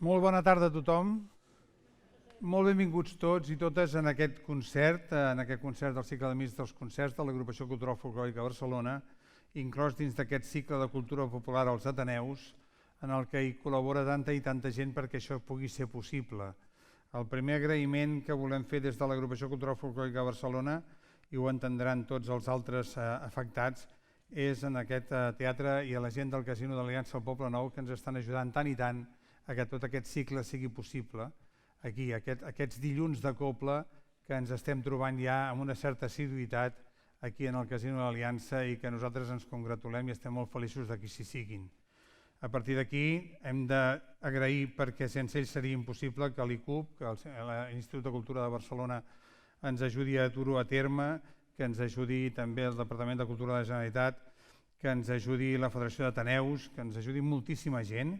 Molt bona tarda a tothom. Molt benvinguts tots i totes en aquest concert del cicle de Mits dels Concerts de l'Agrupació Cultural Folclòrica de Barcelona, inclòs dins d'aquest cicle de cultura popular als Ateneus, en el que hi col·labora tanta i tanta gent perquè això pugui ser possible. El primer agraïment que volem fer des de l'Agrupació Cultural Folclòrica de Barcelona, i ho entendran tots els altres afectats, és en aquest teatre i a la gent del Casino de l'Aliança al Poble Nou que ens estan ajudant tant i tant a que tot aquest cicle sigui possible. Aquí, aquests dilluns de Cobla que ens estem trobant ja amb una certa assiduïtat aquí en el Casino de l'Aliança i que nosaltres ens congratulem i estem molt feliços que així siguin. A partir d'aquí hem d'agrair perquè sense ells seria impossible que l'ICUB, que l'Institut de Cultura de Barcelona ens ajudi a dur-ho a terme, que ens ajudi també el Departament de Cultura de la Generalitat, que ens ajudi la Federació d'Ateneus, que ens ajudi moltíssima gent,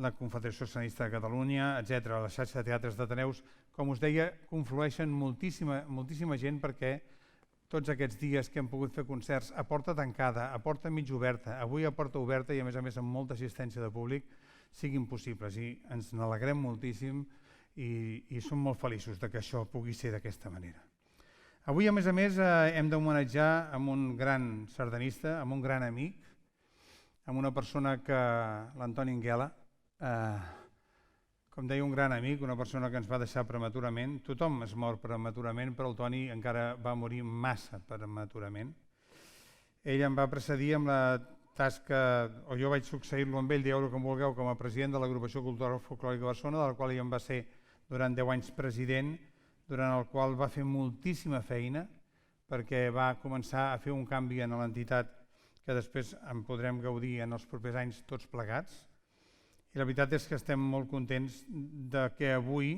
la Confederació Escenista de Catalunya, etc. La xarxa de teatres d'Ateneus, com us deia, conflueixen moltíssima gent perquè tots aquests dies que hem pogut fer concerts a porta tancada, a porta mig oberta, avui a porta oberta i a més amb molta assistència de públic, siguin possibles. I ens n'alegrem moltíssim i som molt feliços que això pugui ser d'aquesta manera. Avui, a més, hem d'homenatjar amb un gran sardanista, amb un gran amic, amb una persona que, l'Antoni Anguela, com deia, un gran amic, una persona que ens va deixar prematurament. Tothom es mor prematurament, però el Toni encara va morir massa prematurament. Ell em va precedir amb la tasca, o jo vaig succeir-lo amb ell, dieu-lo com vulgueu, com a president de l'Agrupació Cultural Folclòrica de Barcelona, de la qual ell em va ser durant 10 anys president, durant el qual va fer moltíssima feina perquè va començar a fer un canvi en l'entitat que després en podrem gaudir en els propers anys tots plegats. I la veritat és que estem molt contents de que avui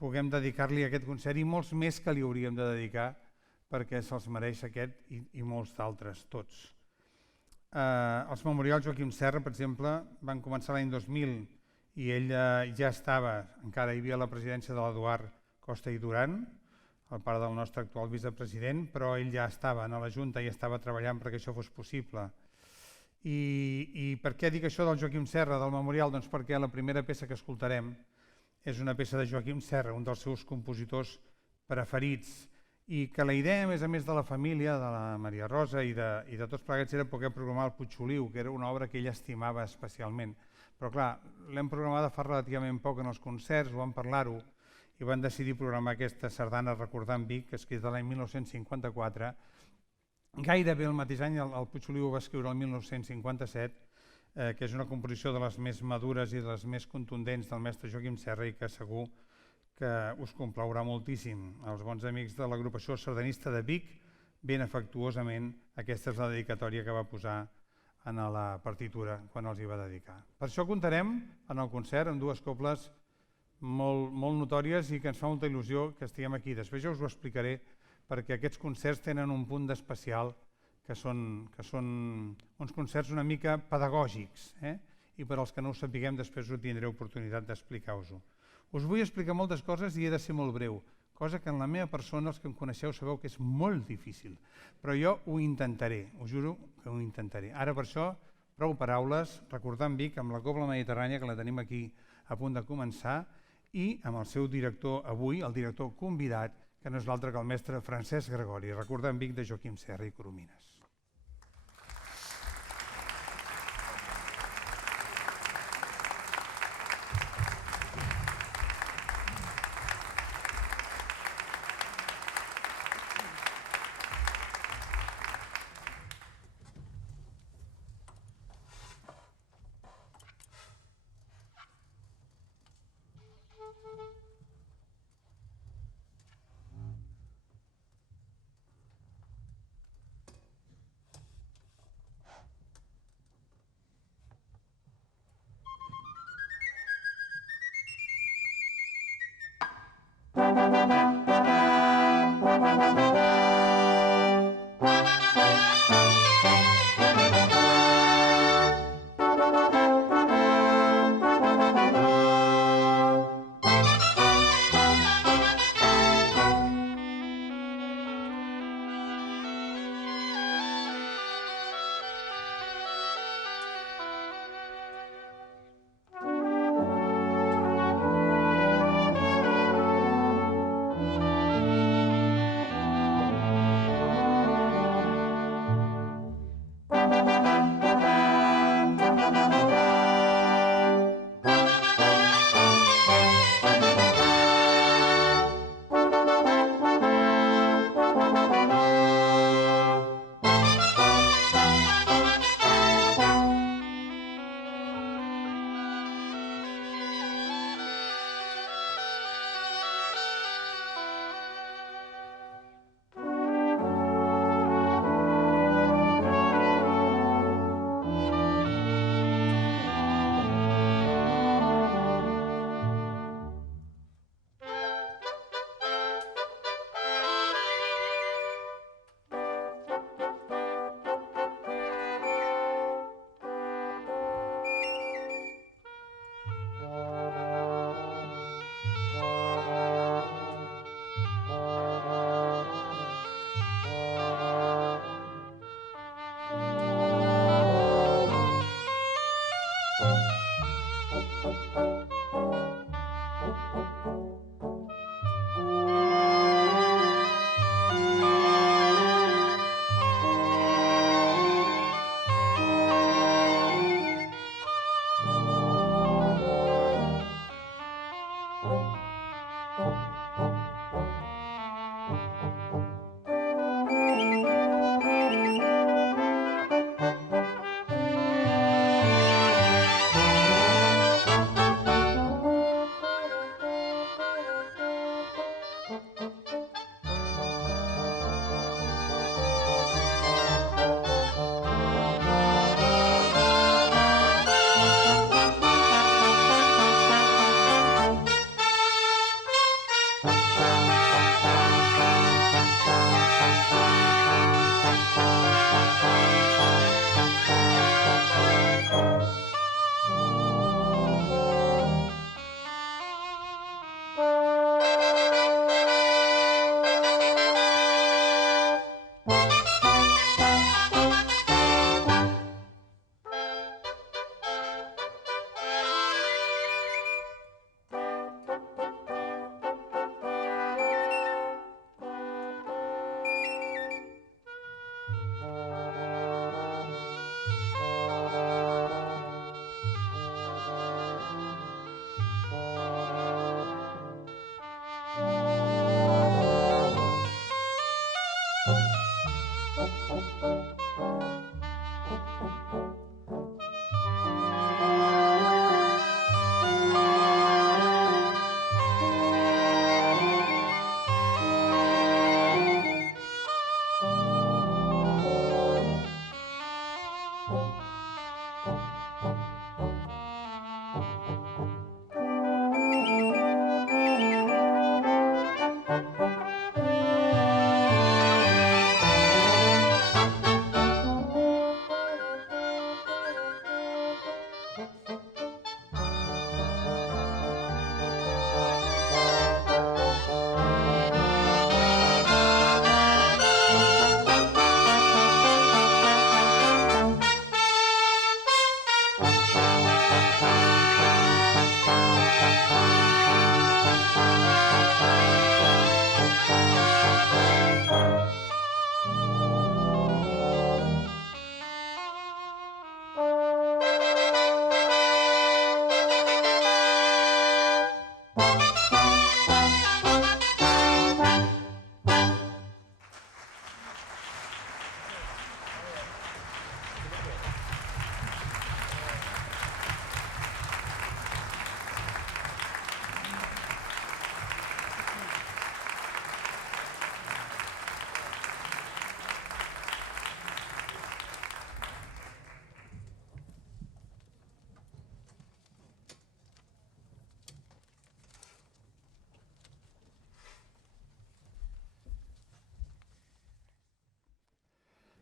puguem dedicar-li aquest concert i molts més que li hauríem de dedicar perquè se'ls mereix aquest i molts d'altres, tots. Els memorials Joaquim Serra, per exemple, van començar l'any 2000 i ell ja estava, encara hi havia la presidència de l'Eduard Costa i Duran, el pare del nostre actual vicepresident, però ell ja estava a la Junta i estava treballant perquè això fos possible. I per què dic això del Joaquim Serra, del memorial? Doncs perquè la primera peça que escoltarem és una peça de Joaquim Serra, un dels seus compositors preferits, i que la idea, a més de la família, de la Maria Rosa i de tots plegats, era poder programar el Puig-Oliu, que era una obra que ell estimava especialment. Però clar, l'hem programada fa relativament poc en els concerts, ho vam parlar-ho, i van decidir programar aquesta sardana Recordant Vic, que és escrita l'any 1954. Gairebé el mateix any el Puig-Oliu ho va escriure el 1957, que és una composició de les més madures i de les més contundents del mestre Joaquim Serra i que segur que us complaurà moltíssim. Els bons amics de l'agrupació sardanista de Vic, ben afectuosament, aquesta és la dedicatòria que va posar en la partitura quan els hi va dedicar. Per això comptarem en el concert amb dues cobles molt notòries i que ens fa molta il·lusió que estiguem aquí. Després ja us ho explicaré perquè aquests concerts tenen un punt d'especial que són uns concerts una mica pedagògics i per als que no ho sapiguem després ho tindré oportunitat d'explicar-vos-ho. Us vull explicar moltes coses i he de ser molt breu, cosa que en la meva persona, els que em coneixeu, sabeu que és molt difícil, però jo ho intentaré, us juro que ho intentaré. Ara per això, prou paraules, recordant Vic amb la Cobla Mediterrània, que la tenim aquí a punt de començar, i amb el seu director avui, el director convidat, que no és l'altre que el mestre Francesc Gregori, recordant Vic de Joaquim Serra i Coromines.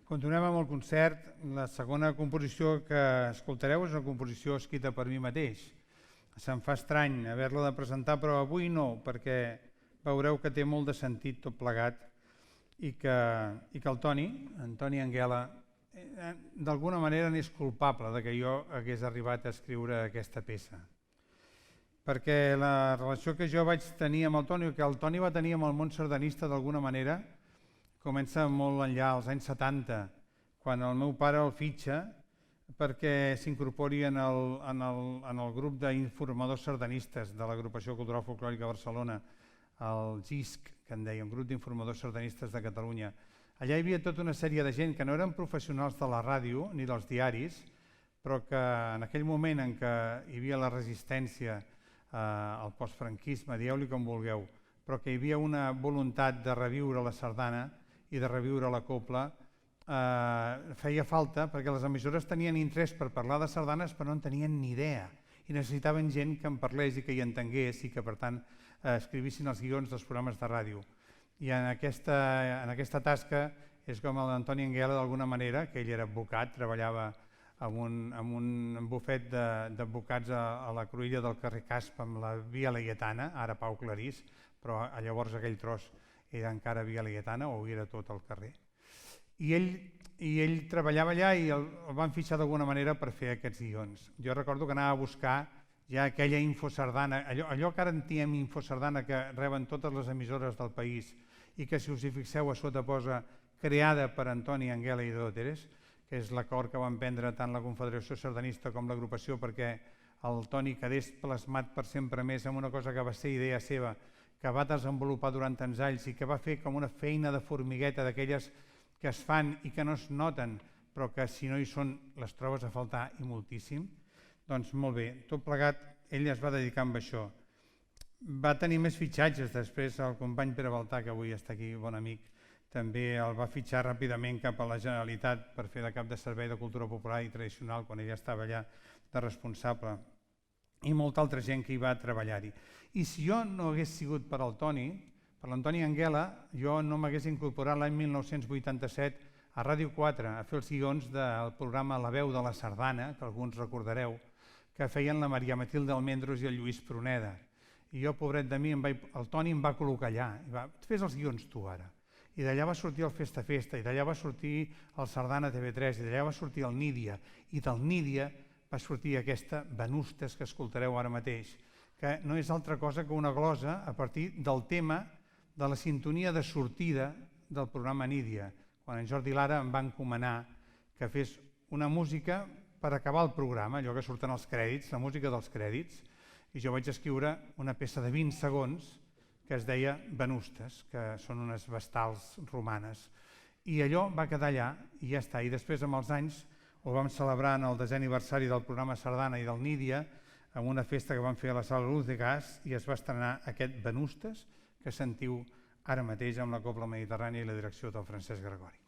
Continuem amb el concert. La segona composició que escoltareu és una composició escrita per mi mateix. Se'm fa estrany haver-la de presentar, però avui no, perquè veureu que té molt de sentit tot plegat i que el Toni Anguela, d'alguna manera n'és culpable de que jo hagués arribat a escriure aquesta peça. Perquè la relació que jo vaig tenir amb el Toni, o que el Toni va tenir amb el món sardanista d'alguna manera, comença molt enllà, als anys 70, quan el meu pare el fitxa perquè s'incorpori en el grup d'informadors sardanistes de l'Agrupació Cultural Folclòrica de Barcelona, el GISC, que en deia, un grup d'informadors sardanistes de Catalunya. Allà hi havia tota una sèrie de gent que no eren professionals de la ràdio ni dels diaris, però que en aquell moment en què hi havia la resistència al postfranquisme, dieu-li com vulgueu, però que hi havia una voluntat de reviure la sardana i de reviure la copla, feia falta, perquè les emissores tenien interès per parlar de sardanes però no en tenien ni idea i necessitaven gent que en parlés i que hi entengués i que per tant escrivissin els guions dels programes de ràdio. I en aquesta tasca és com l'Antoni Anguela d'alguna manera, que ell era advocat, treballava en un bufet d'advocats a la Cruïlla del carrer Casp amb la Via Laietana, ara Pau Clarís, però llavors aquell tros era encara Via Laietana o era tot el carrer. I ell treballava allà i el van fitxar d'alguna manera per fer aquests guions. Jo recordo que anava a buscar ja aquella infosardana, allò que ara en diem infosardana que reben totes les emissores del país i que si us hi fixeu a sota posa creada per Antoni Anguela i Dòteres, que és l'acord que van prendre tant la Confederació Sardanista com l'agrupació perquè el Toni quedés plasmat per sempre més en una cosa que va ser idea seva, que va desenvolupar durant tants anys i que va fer com una feina de formigueta d'aquelles que es fan i que no es noten, però que si no hi són les trobes a faltar i moltíssim. Doncs molt bé, tot plegat ell es va dedicar a això. Va tenir més fitxatges després, el company Pere Baltà, que avui està aquí, bon amic, també el va fitxar ràpidament cap a la Generalitat per fer de cap de servei de cultura popular i tradicional quan ell estava allà de responsable i molta altra gent que hi va treballar-hi. I si jo no hagués sigut per l'Antoni Anguela, jo no m'hagués incorporat l'any 1987 a Ràdio 4 a fer els guions del programa La veu de la sardana, que alguns recordareu, que feien la Maria Matilde Almendros i el Lluís Pruneda. I jo, pobret de mi, el Toni em va col·locar allà. Fes els guions tu ara. I d'allà va sortir el Festa Festa, i d'allà va sortir el Sardana TV3, i d'allà va sortir el Nídia, i del Nídia va sortir aquesta Venustes que escoltareu ara mateix, que no és altra cosa que una glosa a partir del tema de la sintonia de sortida del programa Nídia, quan en Jordi Lara em va encomanar que fes una música per acabar el programa, allò que surten els crèdits, la música dels crèdits, i jo vaig escriure una peça de 20 segons que es deia Venustes, que són unes vestals romanes. I allò va quedar allà i ja està. I després, amb els anys, ho vam celebrar en el 10è aniversari del programa Sardana i del Nídia, amb una festa que vam fer a la Sala Luz de Gas, i es va estrenar aquest Venustes, que sentiu ara mateix amb la Cobla Mediterrània i la direcció del Francesc Gregori.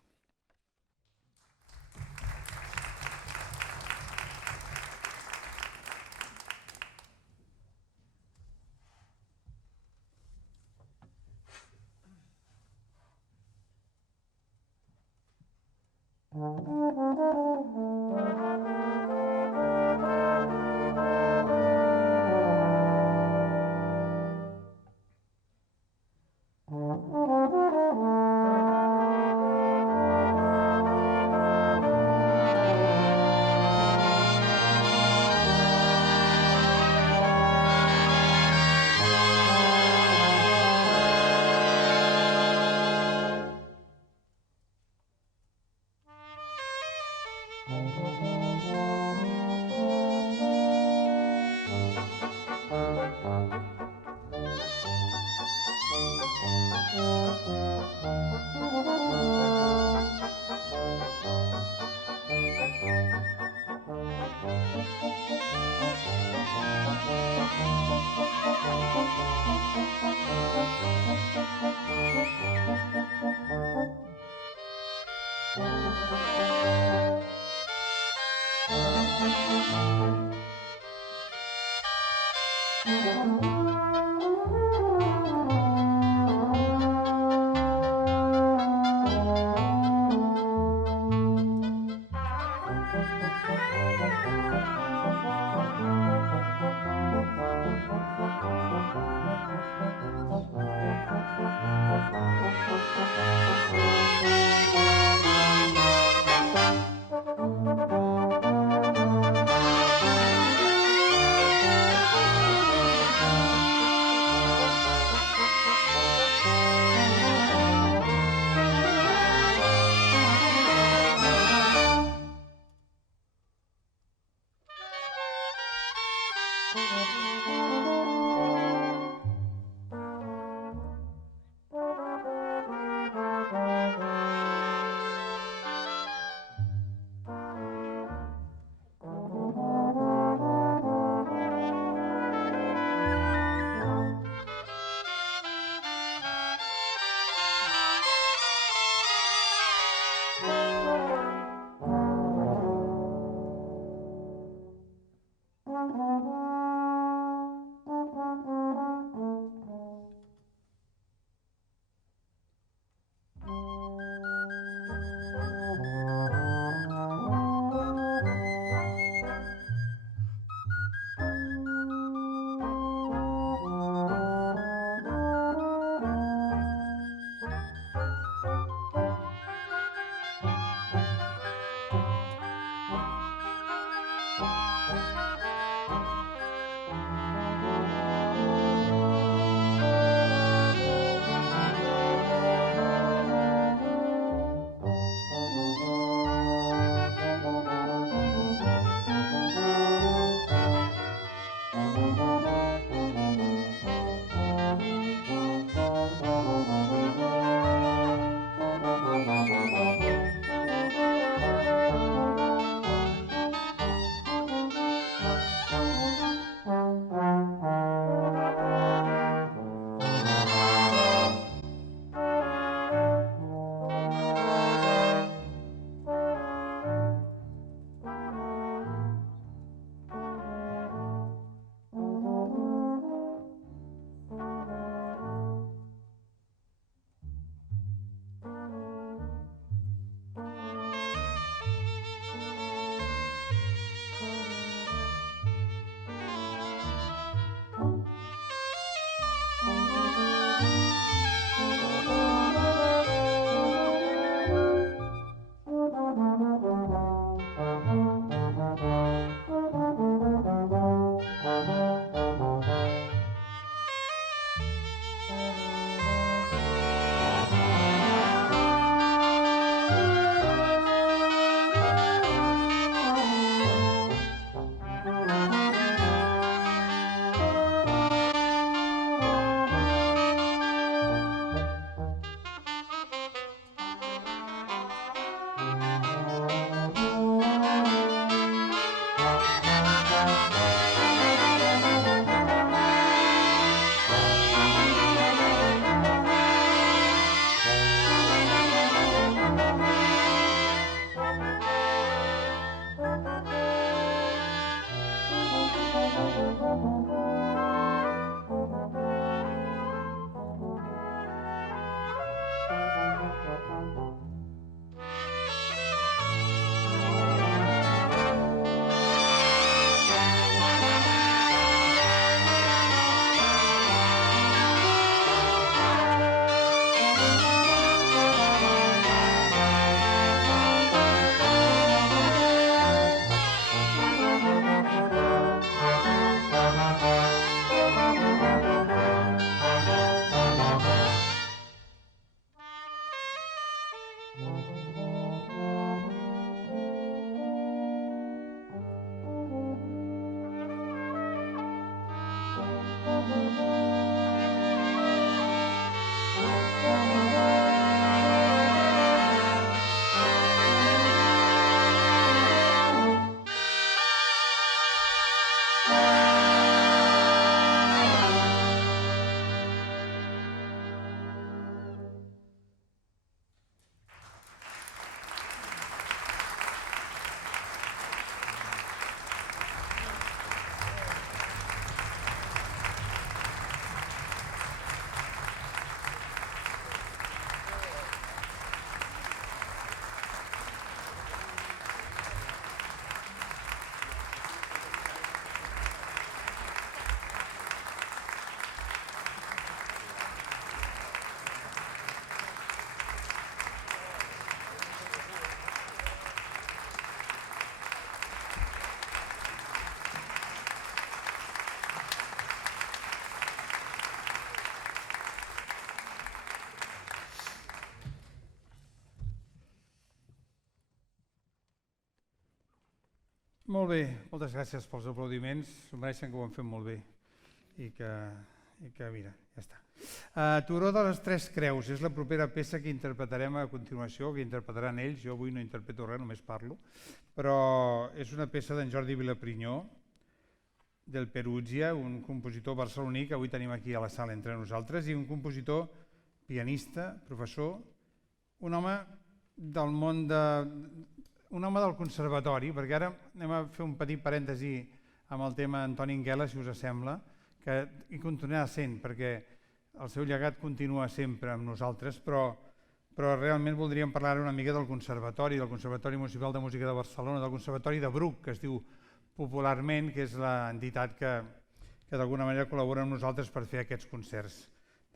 Molt bé, moltes gràcies pels aplaudiments, s'ho mereixen que ho han fet molt bé i que mira, ja està. Turó de les Tres Creus és la propera peça que interpretarem a continuació, que interpretaran ells, jo avui no interpreto res, només parlo, però és una peça d'en Jordi Vilaprinyó, del Perugia, un compositor barceloní que avui tenim aquí a la sala entre nosaltres, i un compositor, pianista, professor, un home del món un home del conservatori, perquè ara anem a fer un petit parèntesi amb el tema Antoni Anguela, si us sembla, que hi continuarà sent, perquè el seu llegat continua sempre amb nosaltres, però realment voldríem parlar una mica del Conservatori Municipal de Música de Barcelona, del Conservatori de Bruc, que es diu popularment, que és l'entitat que d'alguna manera col·labora amb nosaltres per fer aquests concerts.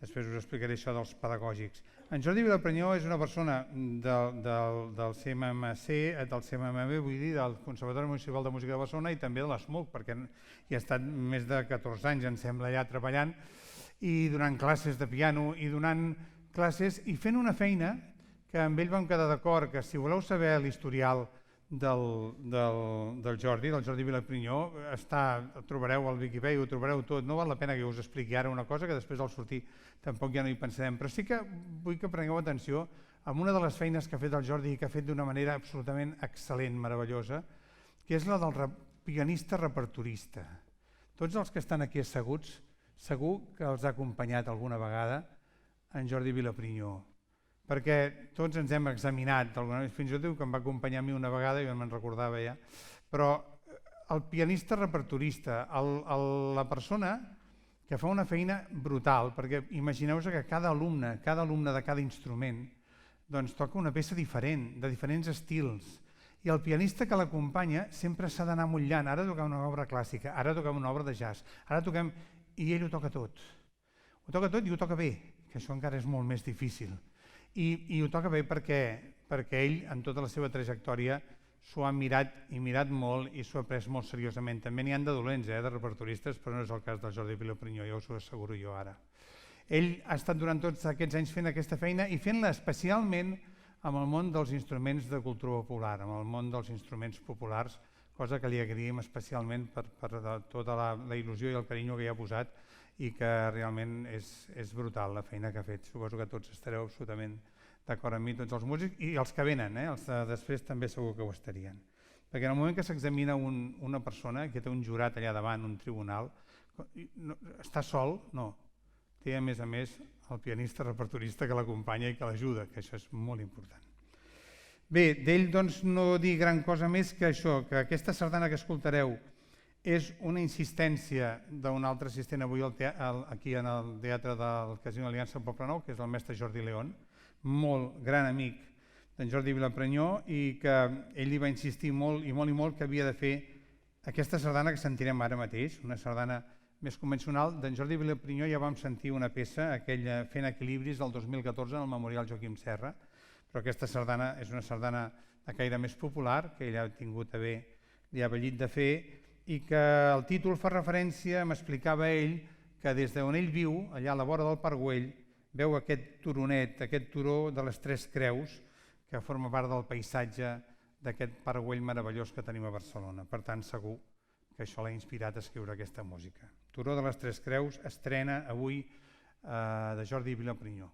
Després us explicaré això dels pedagògics. En Jordi Vilaprinyó és una persona del CMMC, del CMMB, vull dir, del Conservatori Municipal de Música de Barcelona i també de l'ESMUC, perquè hi ha estat més de 14 anys, em sembla, allà treballant i donant classes de piano i donant classes i fent una feina que amb ell vam quedar d'acord que si voleu saber l'historial del Jordi Vilaprinyó, trobareu al Wikipedia, ho trobareu tot, no val la pena que us expliqui ara una cosa que després al sortir tampoc ja no hi pensarem, però sí que vull que prengueu atenció amb una de les feines que ha fet el Jordi i que ha fet d'una manera absolutament excel·lent, meravellosa, que és la del pianista repertorista. Tots els que estan aquí asseguts segur que els ha acompanyat alguna vegada en Jordi Vilaprinyó, perquè tots ens hem examinat, fins i tot diu que em va acompanyar a mi una vegada, jo no me'n recordava ja, però el pianista repertorista, la persona que fa una feina brutal, perquè imagineu-vos que cada alumne de cada instrument toca una peça diferent, de diferents estils, i el pianista que l'acompanya sempre s'ha d'anar mullant, ara toquem una obra clàssica, ara toquem una obra de jazz, i ell ho toca tot i ho toca bé, que això encara és molt més difícil. I ho toca bé perquè ell, en tota la seva trajectòria, s'ho ha mirat i mirat molt i s'ho ha pres molt seriosament. També n'hi ha de dolents, de repertoristes, però no és el cas del Jordi Vilaprinyó, ja us ho asseguro jo ara. Ell ha estat durant tots aquests anys fent aquesta feina i fent-la especialment amb el món dels instruments de cultura popular, amb el món dels instruments populars, cosa que li agraïm especialment per tota la il·lusió i el carinyo que hi ha posat i que realment és brutal la feina que ha fet. Suposo que tots estareu absolutament d'acord amb mi, tots els músics i els que venen, els de després també segur que ho estarien. Perquè en el moment que s'examina una persona, que té un jurat allà davant, un tribunal, està sol? No. Té a més el pianista repertorista que l'acompanya i que l'ajuda, que això és molt important. Bé, d'ell no dir gran cosa més que això, que aquesta sardana que escoltareu és una insistència d'un altre assistent avui aquí en el Teatre del Casino Aliança al Poblenou, que és el mestre Jordi León, molt gran amic d'en Jordi Vilaprinyó, i que ell li va insistir molt i molt que havia de fer aquesta sardana que sentirem ara mateix, una sardana més convencional. D'en Jordi Vilaprinyó ja vam sentir una peça, aquella Fent equilibris del 2014 en el Memorial Joaquim Serra, però aquesta sardana és una sardana de caire més popular, que ell ha tingut a bé, li ha vallit de fer, i que el títol fa referència, m'explicava ell, que des d'on ell viu, allà a la vora del Parc Güell, veu aquest turonet, aquest turó de les Tres Creus, que forma part del paisatge d'aquest Parc Güell meravellós que tenim a Barcelona. Per tant, segur que això l'ha inspirat a escriure aquesta música. Turó de les Tres Creus estrena avui de Jordi Vilaprinyó.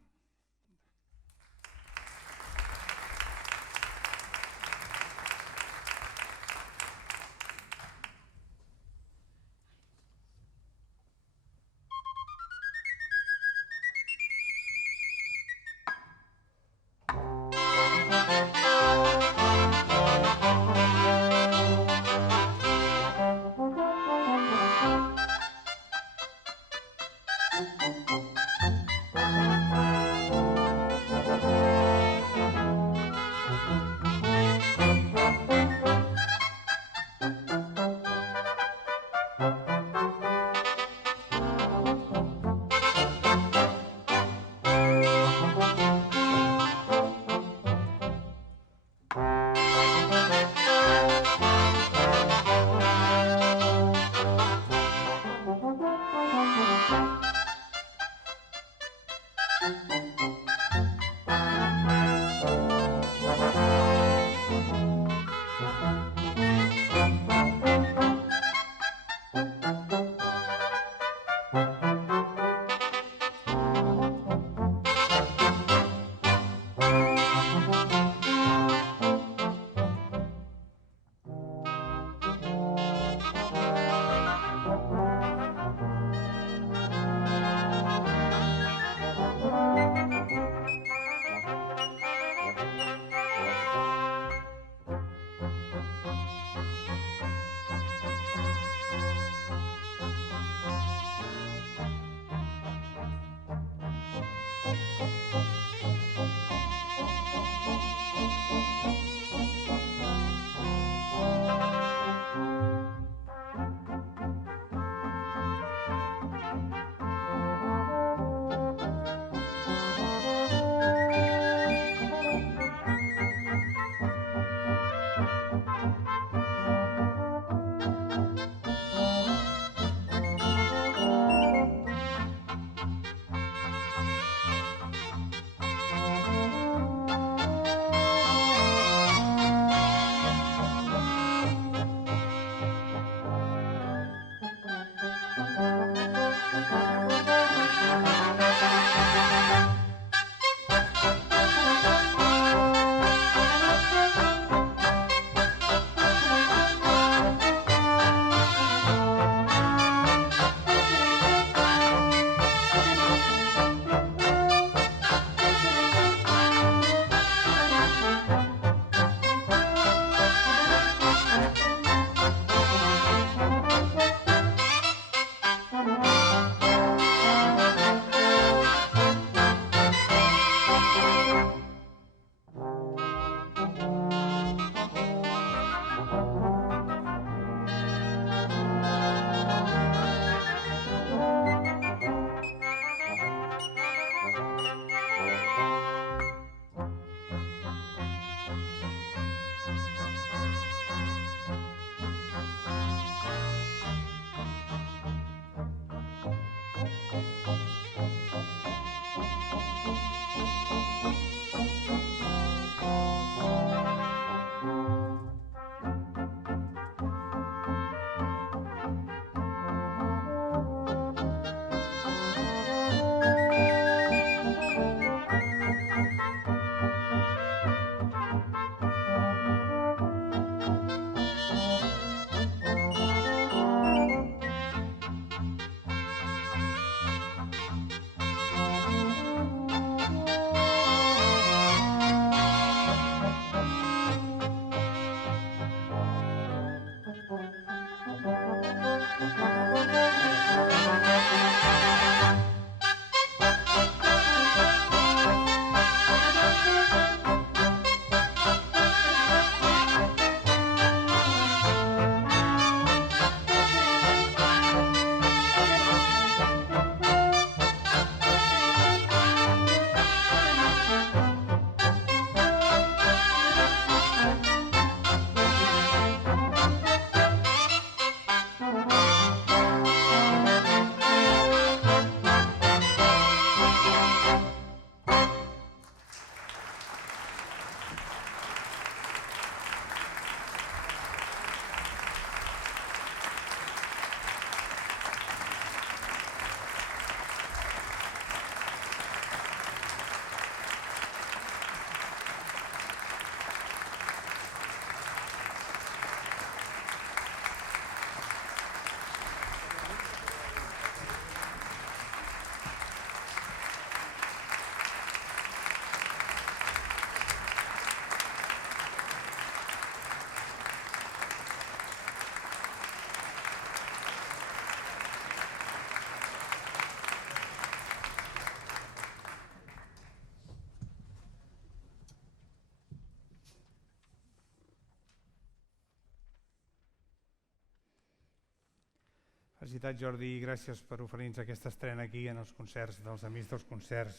Felicitats, Jordi, i gràcies per oferir-nos aquesta estrena aquí en els concerts dels Amics dels Concerts.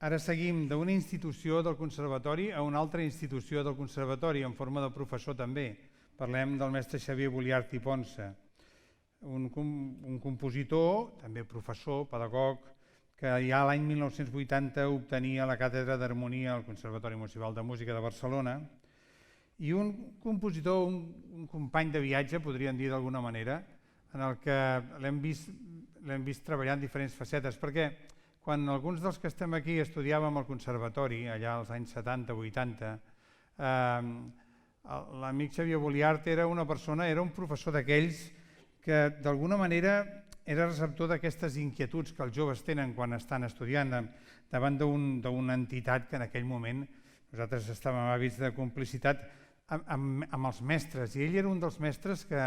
Ara seguim d'una institució del Conservatori a una altra institució del Conservatori, en forma de professor també. Parlem del mestre Xavier Buliart i Ponsa, un compositor, també professor, pedagog, que ja l'any 1980 obtenia la càtedra d'Harmonia al Conservatori Municipal de Música de Barcelona, i un compositor, un company de viatge, podríem dir d'alguna manera, en el que l'hem vist treballar en diferents facetes, perquè quan alguns dels que estem aquí estudiàvem al Conservatori, allà als anys 70-80, l'amic Xavier Buliart era una persona, era un professor d'aquells que d'alguna manera era receptor d'aquestes inquietuds que els joves tenen quan estan estudiant davant d'una entitat que en aquell moment nosaltres estàvem hàbits de complicitat amb els mestres, i ell era un dels mestres que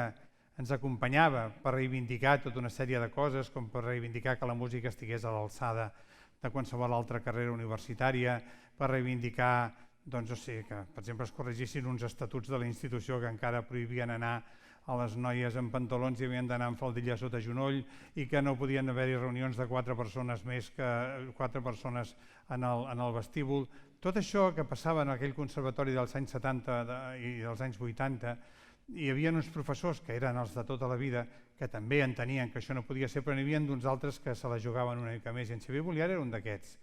ens acompanyava per reivindicar tota una sèrie de coses, com per reivindicar que la música estigués a l'alçada de qualsevol altra carrera universitària, per reivindicar que, per exemple, es corregissin uns estatuts de la institució que encara prohibien anar a les noies amb pantalons i havien d'anar amb faldilla sota genoll, i que no podien haver-hi reunions de 4 persones més que 4 persones en el vestíbul. Tot això que passava en aquell conservatori dels anys 70 i dels anys 80, hi havia uns professors que eren els de tota la vida que també entenien que això no podia ser, però n'hi havia d'uns altres que se la jugaven una mica més, i en Xavier Buliart era un d'aquests.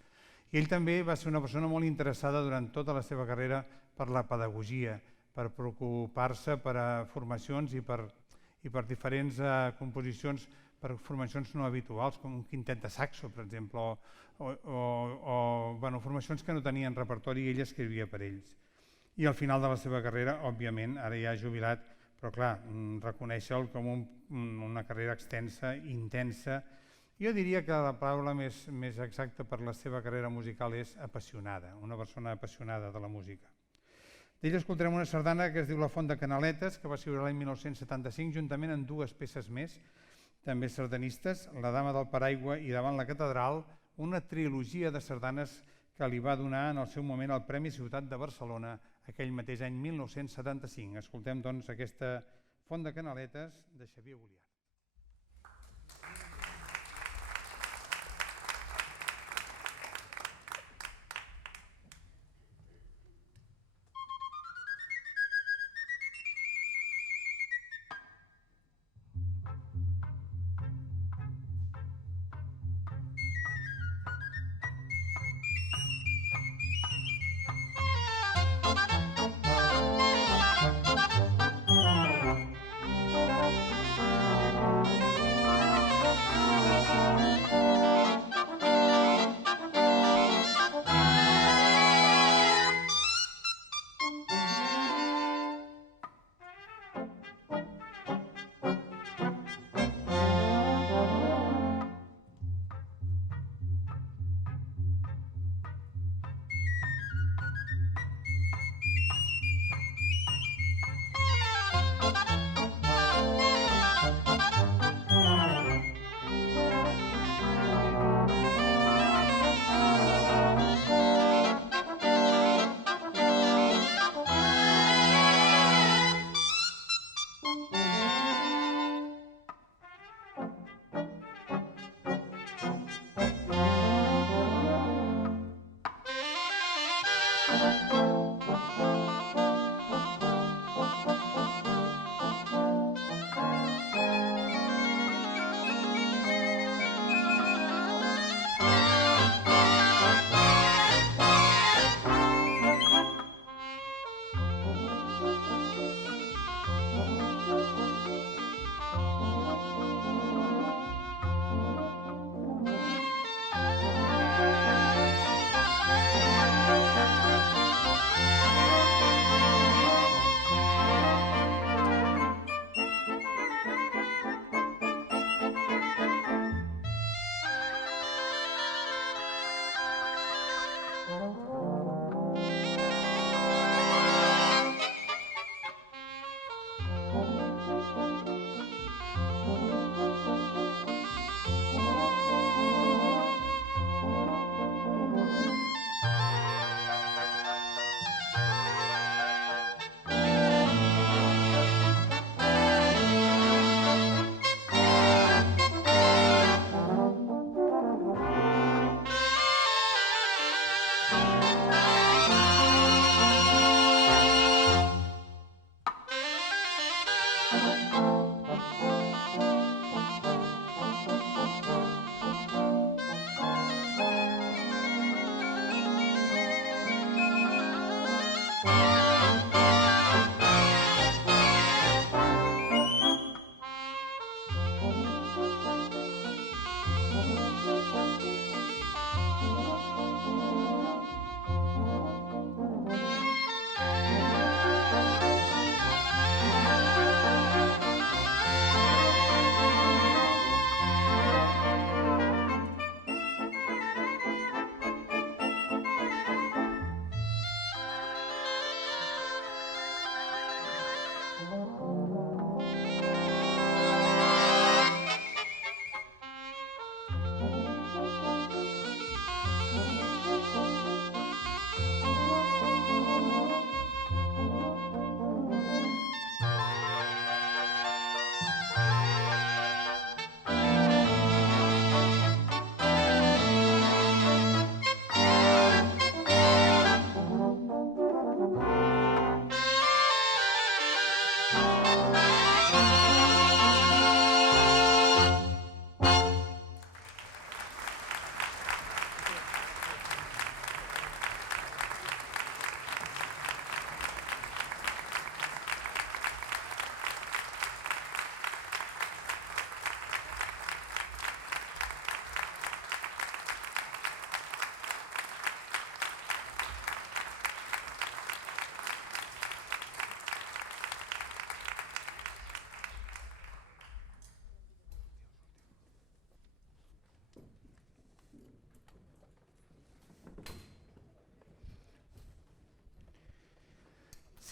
I ell també va ser una persona molt interessada durant tota la seva carrera per la pedagogia, per preocupar-se per a formacions i per diferents composicions, per formacions no habituals, com un quintet de saxo, per exemple, o formacions que no tenien repertori i ell escrivia per ells. I al final de la seva carrera, òbviament, ara ja jubilat, però clar, reconèixer-lo com una carrera extensa, intensa. Jo diria que la paraula més exacta per la seva carrera musical és apassionada, una persona apassionada de la música. D'ell escoltarem una sardana que es diu La Font de Canaletes, que va escriure l'any 1975, juntament amb 2 peces més, també sardanistes, La Dama del Paraigua i Davant la Catedral, una trilogia de sardanes que li va donar en el seu moment el Premi Ciutat de Barcelona aquell mateix any 1975. Escoltem, doncs, aquesta Font de Canaletes de Xavier Buliart.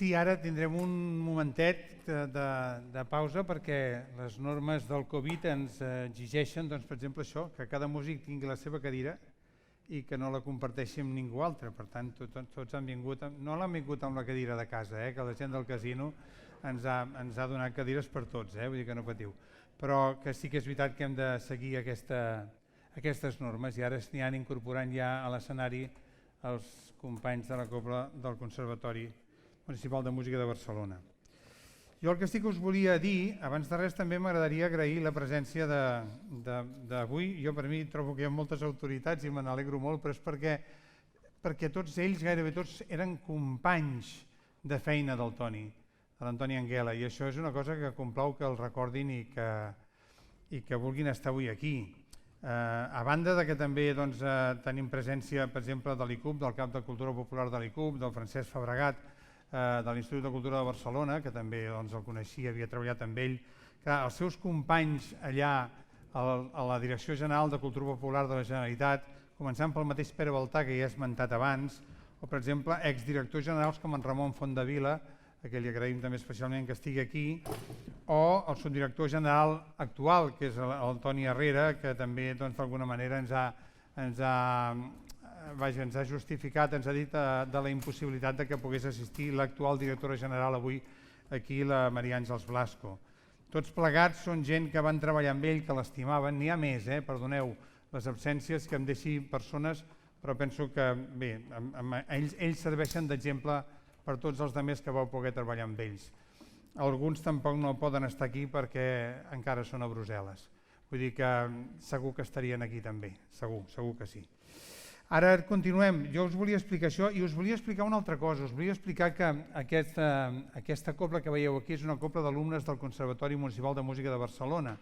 Sí, ara tindrem un momentet de pausa perquè les normes del Covid ens exigeixen, doncs, per exemple, això, que cada músic tingui la seva cadira i que no la comparteixi amb ningú altre. Per tant, tots han vingut, no l'han vingut amb la cadira de casa, que la gent del casino ens ha donat cadires per tots, vull dir que no patiu. Però que sí que és veritat que hem de seguir aquestes normes i ara s'hi han incorporant ja a l'escenari els companys de la Cobla del Conservatori Municipal de Música de Barcelona. Jo el que sí que us volia dir, abans de res també m'agradaria agrair la presència d'avui. Jo per mi trobo que hi ha moltes autoritats i me n'alegro molt, però és perquè tots ells, gairebé tots, eren companys de feina del Toni, de l'Antoni Anguela, i això és una cosa que complau que el recordin i que vulguin estar avui aquí. A banda que també tenim presència, per exemple, de l'ICUP, del Cap de Cultura Popular de l'ICUP, del Francesc Fabregat, de l'Institut de Cultura de Barcelona, que també el coneixia, havia treballat amb ell. Els seus companys allà a la Direcció General de Cultura Popular de la Generalitat, començant pel mateix Pere Baltà, que ja he esmentat abans, o, per exemple, exdirectors generals com en Ramon Fontdevila, a qui li agraïm també especialment que estigui aquí, o el subdirector general actual, que és el Toni Herrera, que també d'alguna manera ens ha justificat, ens ha dit de la impossibilitat que pogués assistir l'actual directora general avui aquí, la Maria Àngels Blasco. Tots plegats són gent que van treballar amb ell, que l'estimaven. N'hi ha més, perdoneu les absències, que em deixi persones, però penso que bé, ells serveixen d'exemple per tots els altres que vau poder treballar amb ells. Alguns tampoc no poden estar aquí perquè encara són a Brussel·les. Vull dir que segur que estarien aquí també, segur que sí. Ara continuem. Jo us volia explicar això i us volia explicar una altra cosa. Us volia explicar que aquesta cobla que veieu aquí és una cobla d'alumnes del Conservatori Municipal de Música de Barcelona.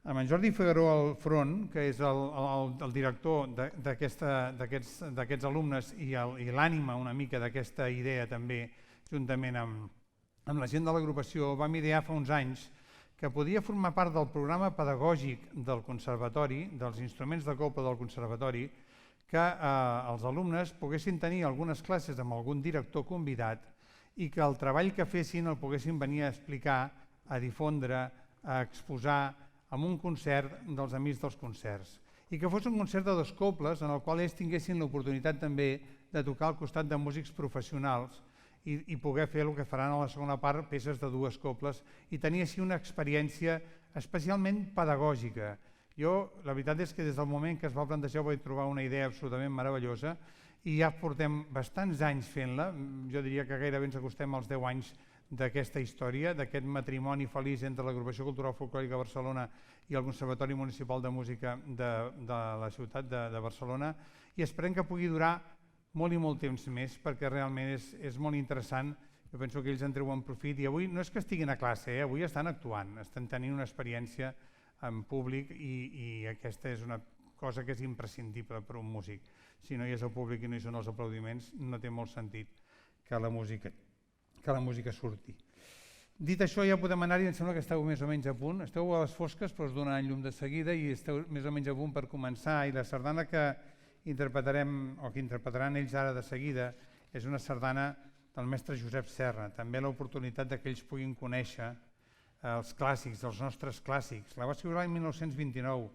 Amb en Jordi Figueroa al front, que és el director d'aquests alumnes i l'ànima una mica d'aquesta idea també, juntament amb la gent de l'agrupació, vam idear fa uns anys que podia formar part del programa pedagògic del Conservatori, dels instruments de cobla del Conservatori, que els alumnes poguessin tenir algunes classes amb algun director convidat i que el treball que fessin el poguessin venir a explicar, a difondre, a exposar amb un concert dels Amics dels Concerts. I que fos un concert de 2 cobles en el qual ells tinguessin l'oportunitat també de tocar al costat de músics professionals i poder fer el que faran a la segona part, peces de 2 cobles, i tenir així una experiència especialment pedagògica. Jo, la veritat és que des del moment que es va plantejar vaig trobar una idea absolutament meravellosa i ja portem bastants anys fent-la, jo diria que gairebé ens acostem als 10 anys d'aquesta història, d'aquest matrimoni feliç entre l'Agrupació Cultural Folclòrica de Barcelona i el Conservatori Municipal de Música de la ciutat de Barcelona, i esperem que pugui durar molt i molt temps més perquè realment és molt interessant. Jo penso que ells en treuen profit i avui no és que estiguin a classe, avui estan actuant, estan tenint una experiència en públic i aquesta és una cosa que és imprescindible per un músic. Si no hi és el públic i no hi són els aplaudiments, no té molt sentit que la música surti. Dit això, ja podem anar-hi, em sembla que esteu més o menys a punt. Esteu a les fosques, però us donaran llum de seguida i esteu més o menys a punt per començar. I la sardana que interpretarem, o que interpretaran ells ara de seguida, és una sardana del mestre Josep Serra. També l'oportunitat que ells puguin conèixer els clàssics, els nostres clàssics. La va escriure l'any 1929.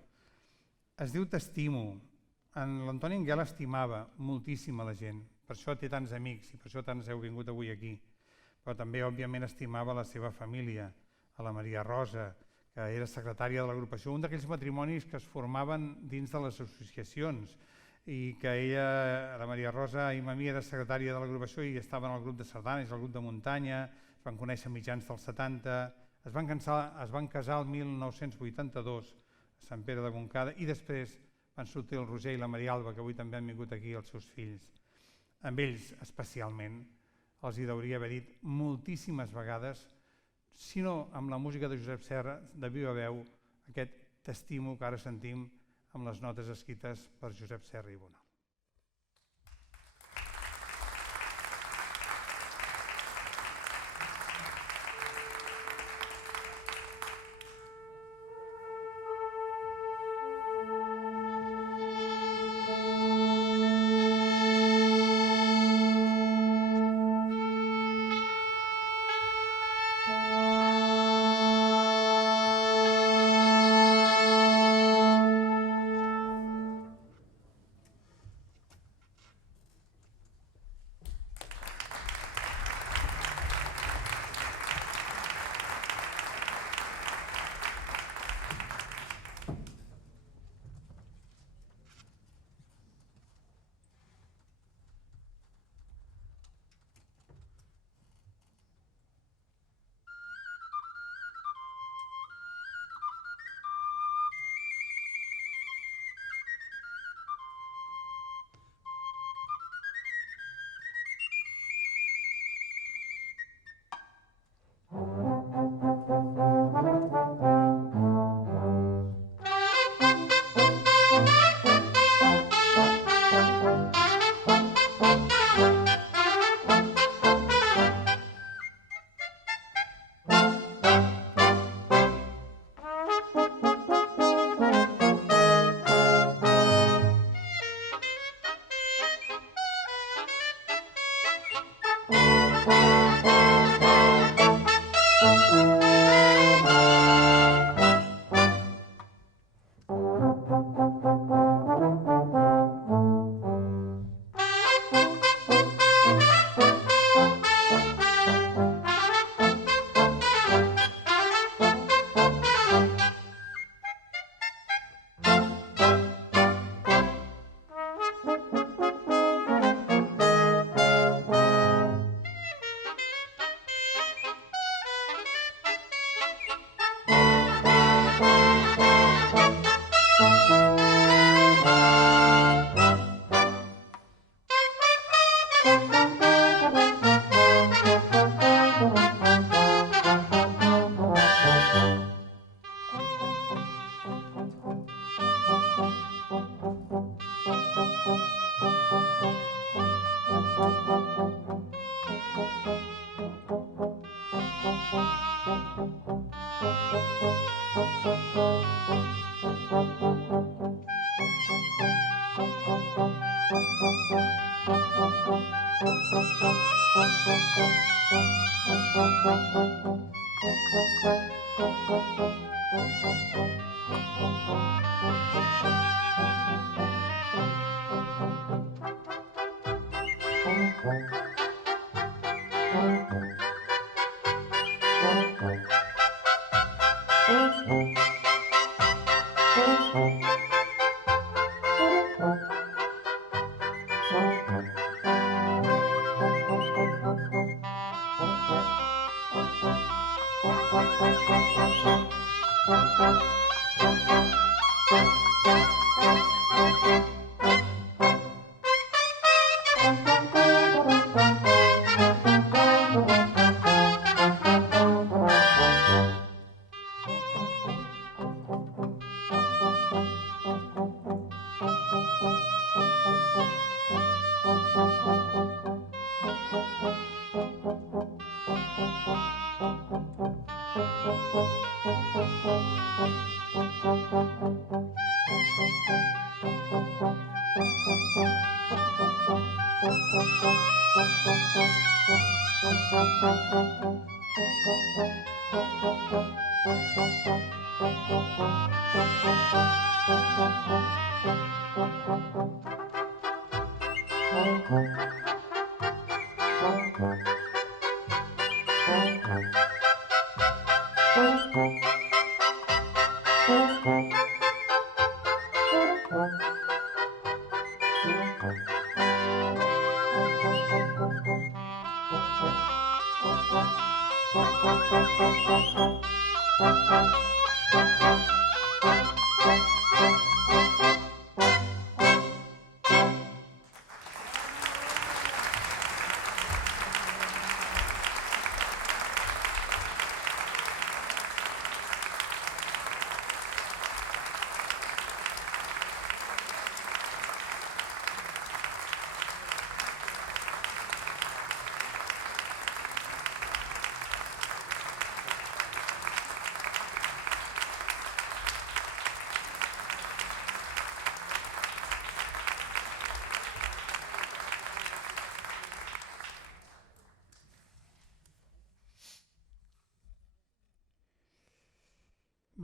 Es diu T'estimo. L'Antoni Anguela estimava moltíssim a la gent. Per això té tants amics i per això tants heu vingut avui aquí. Però també, òbviament, estimava la seva família, a la Maria Rosa, que era secretària de l'agrupació, un d'aquells matrimonis que es formaven dins de les associacions i que ella, la Maria Rosa i Mamí, era secretària de l'agrupació i estaven al grup de sardanes, al grup de muntanya, es van conèixer mitjans dels 70, es van casar el 1982 a Sant Pere de Montcada i després van sortir el Roger i la Maria Alba, que avui també han vingut aquí els seus fills. Amb ells, especialment, els hi hauria haver dit moltíssimes vegades, si no amb la música de Josep Serra, de viva veu, aquest T'estimo que ara sentim amb les notes escrites per Josep Serra i Bonal.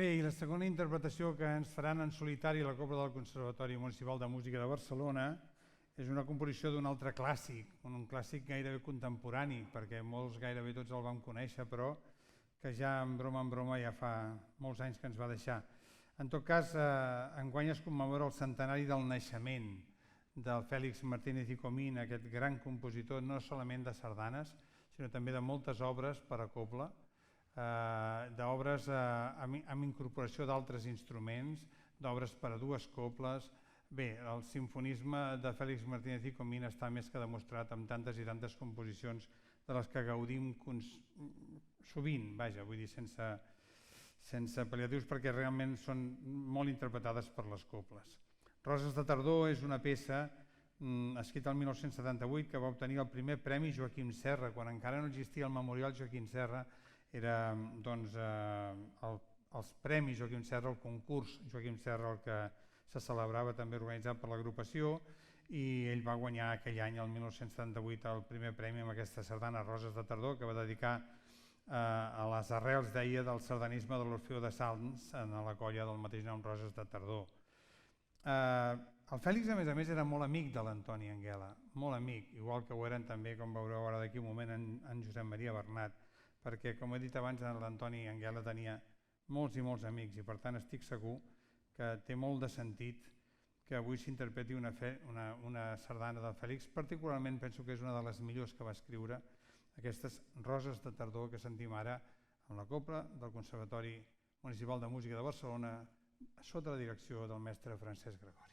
Bé, i la segona interpretació que ens faran en solitari la Cobla del Conservatori Municipal de Música de Barcelona és una composició d'un altre clàssic, un clàssic gairebé contemporani, perquè molts, gairebé tots el vam conèixer, però que ja en broma ja fa molts anys que ens va deixar. En tot cas, enguany es commemora el centenari del naixement del Fèlix Martínez i Comín, aquest gran compositor no solament de sardanes, sinó també de moltes obres per a cobla, d'obres amb incorporació d'altres instruments, d'obres per a dues cobles. Bé, el simfonisme de Fèlix Martínez i Comín està més que demostrat amb tantes i tantes composicions de les que gaudim sovint, vaja, vull dir sense pal·liatius, perquè realment són molt interpretades per les cobles. Roses de tardor és una peça escrita el 1978 que va obtenir el primer premi Joaquim Serra, quan encara no existia el memorial Joaquim Serra. Era els premis Joaquim Serra, el concurs Joaquim Serra, el que se celebrava també organitzat per l'agrupació, i ell va guanyar aquell any, el 1978, el primer premi amb aquesta sardana Roses de tardor, que va dedicar a les arrels, deia, del sardanisme de l'Orfeó de Sants en la colla del mateix nom, Roses de tardor. El Fèlix, a més, era molt amic de l'Antoni Anguela, molt amic, igual que ho eren també, com veureu ara d'aquí un moment, en Josep Maria Bernat, perquè, com he dit abans, l'Antoni Anguela tenia molts i molts amics i per tant estic segur que té molt de sentit que avui s'interpreti una sardana del Fèlix. Particularment penso que és una de les millors que va escriure, aquestes Roses de tardor que sentim ara amb la cobla del Conservatori Municipal de Música de Barcelona, sota la direcció del mestre Francesc Gregori.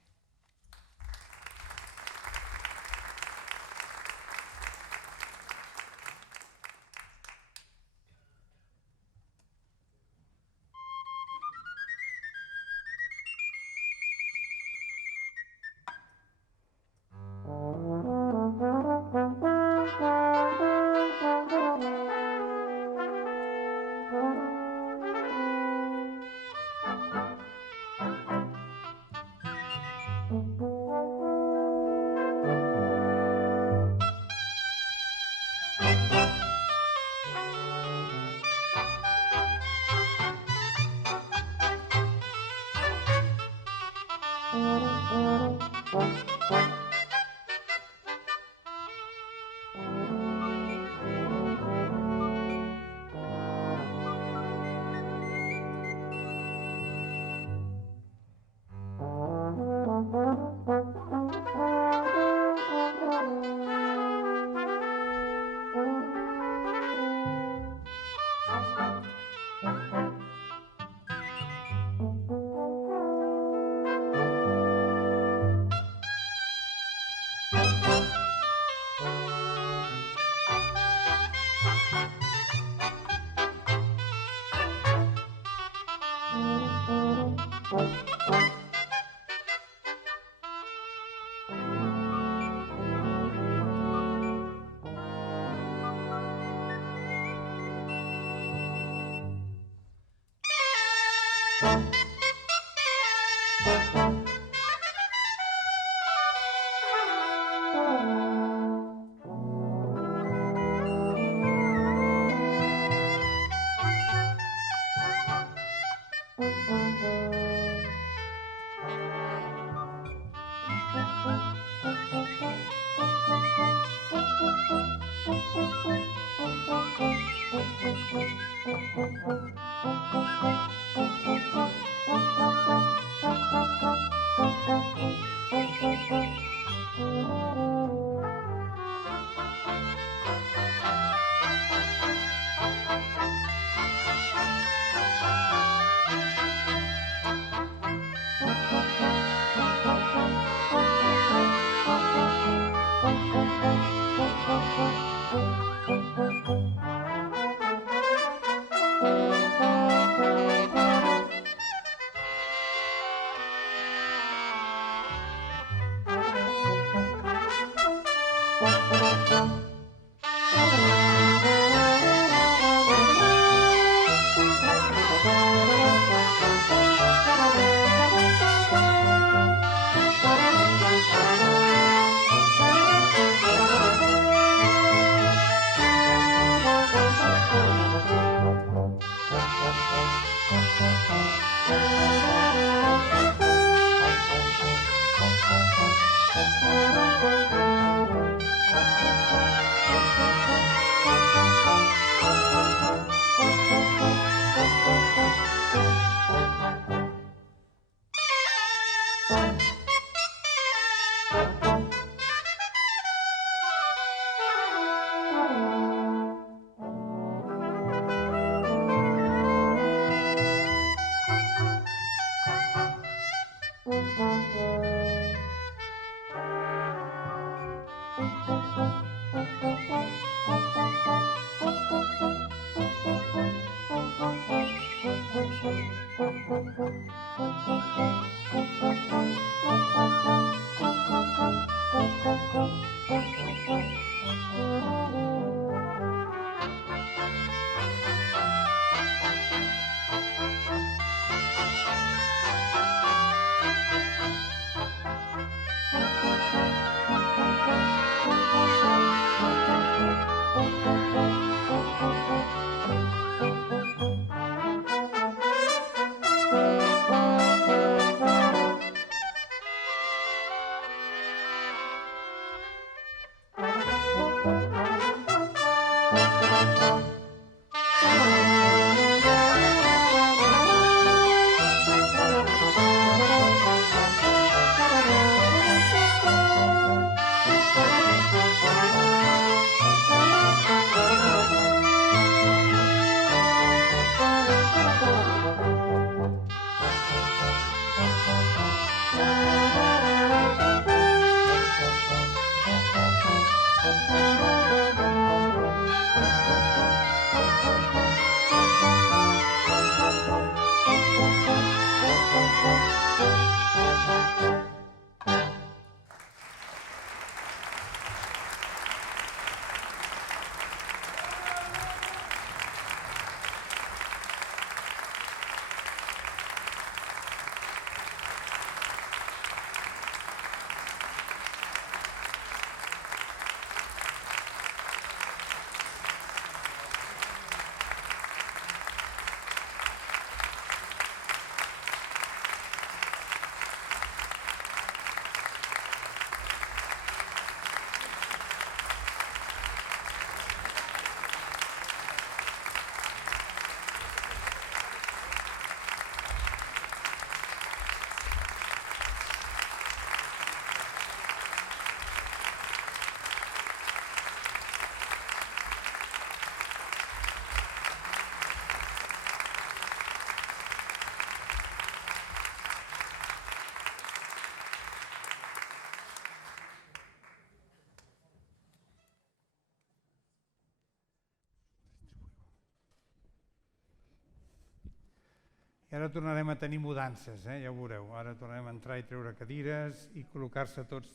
I ara tornarem a tenir mudances, ja ho veureu. Ara tornarem a entrar i treure cadires i col·locar-se tots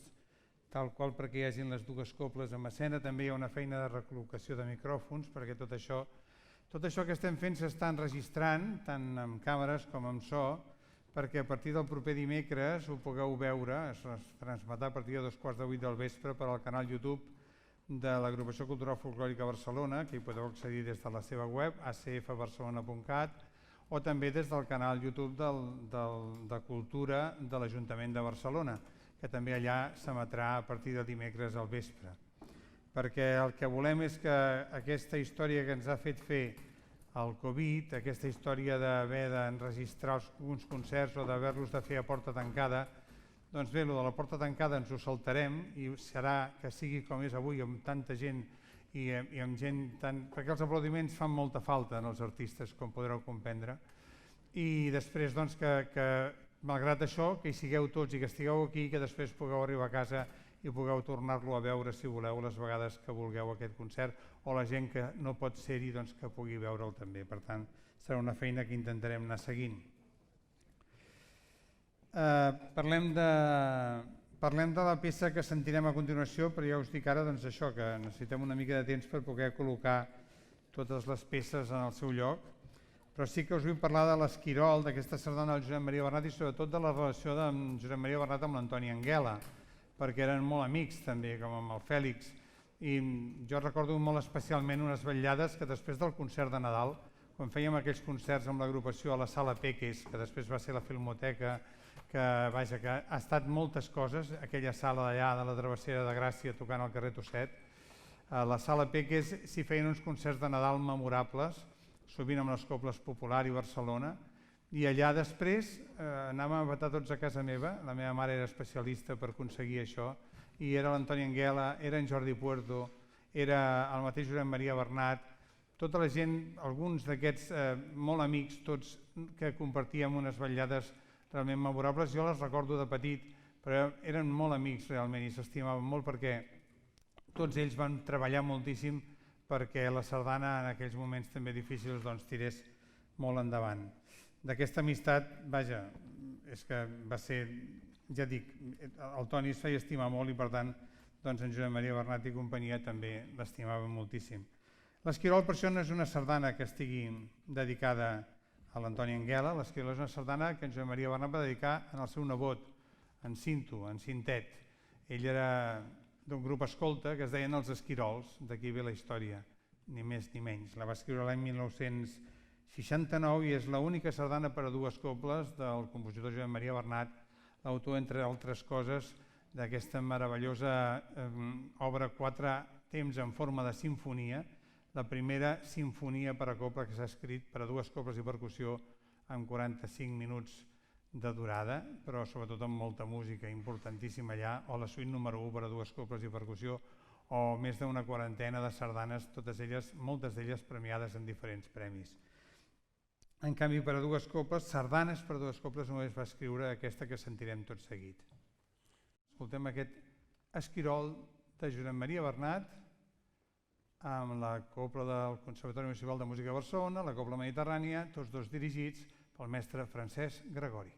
tal qual perquè hi hagin les dues cobles en escena. També hi ha una feina de recol·locació de micròfons perquè tot això que estem fent s'està enregistrant tant amb càmeres com amb so, perquè a partir del proper dimecres ho pugueu veure, es transmetrà a partir de 7:15 del vespre per al canal YouTube de l'Agrupació Cultural Folclòrica Barcelona, que hi podeu accedir des de la seva web, acfbarcelona.cat, o també des del canal YouTube de Cultura de l'Ajuntament de Barcelona, que també allà s'emetrà a partir de dimecres al vespre. Perquè el que volem és que aquesta història que ens ha fet fer el Covid, aquesta història d'haver d'enregistrar uns concerts o d'haver-los de fer a porta tancada, doncs bé, el de la porta tancada ens ho saltarem i serà que sigui com és avui, amb tanta gent i amb gent tan... perquè els aplaudiments fan molta falta en els artistes, com podreu comprendre. I després, doncs, que malgrat això, que hi sigueu tots i que estigueu aquí, que després pugueu arribar a casa i pugueu tornar-lo a veure, si voleu, les vegades que vulgueu aquest concert, o la gent que no pot ser-hi, doncs, que pugui veure'l també. Per tant, serà una feina que intentarem anar seguint. Parlem de la peça que sentirem a continuació, però ja us dic ara doncs, això, que necessitem una mica de temps per poder col·locar totes les peces en el seu lloc, però sí que us vull parlar de l'Esquirol, d'aquesta sardana del Josep Maria Bernat i sobretot de la relació de Josep Maria Bernat amb l'Antoni Anguela, perquè eren molt amics també, com amb el Fèlix, i jo recordo molt especialment unes vetllades que després del concert de Nadal, quan fèiem aquells concerts amb l'agrupació a la Sala Peques, que després va ser la Filmoteca, que ha estat moltes coses, aquella sala d'allà de la Travessera de Gràcia tocant al carrer Tosset. A la Sala Peques s'hi feien uns concerts de Nadal memorables, sovint amb les Cobles Popular i Barcelona, i allà després anàvem a petar tots a casa meva, la meva mare era especialista per aconseguir això, i era l'Antoni Anguela, era en Jordi Puerto, era el mateix Josep Maria Bernat, tota la gent, alguns d'aquests molt amics, tots que compartíem unes vetllades realment memorables. Jo les recordo de petit, però eren molt amics realment i s'estimaven molt perquè tots ells van treballar moltíssim perquè la sardana en aquells moments també difícils doncs tirés molt endavant. D'aquesta amistat, vaja, és que va ser, ja dic, el Toni es feia estimar molt i per tant doncs en Josep Maria Bernat i companyia també l'estimava moltíssim. L'Esquirol per això no és una sardana que estigui dedicada a l'Antoni Anguela. L'Esquirol és una sardana que en Josep Maria Bernat va dedicar al seu nebot, en Cinto, en Cintet. Ell era d'un grup escolta que es deien els Esquirols, d'aquí ve la història, ni més ni menys. La va escriure l'any 1969 i és l'única sardana per a dues cobles del compositor Josep Maria Bernat, l'autor, entre altres coses, d'aquesta meravellosa obra quatre temps en forma de sinfonia, la primera sinfonia per a cobla que s'ha escrit per a dues cobles i percussió amb 45 minuts de durada, però sobretot amb molta música importantíssima allà, o la suite número 1 per a dues cobles i percussió, o més d'una quarantena de sardanes, totes elles, moltes d'elles premiades en diferents premis. En canvi, per a dues cobles, sardanes per a dues cobles només va escriure aquesta que sentirem tot seguit. Escoltem aquest Esquirol de Josep Maria Bernat, amb la cobla del Conservatori Municipal de Música de Barcelona, la cobla mediterrània, tots dos dirigits pel mestre Francesc Gregori.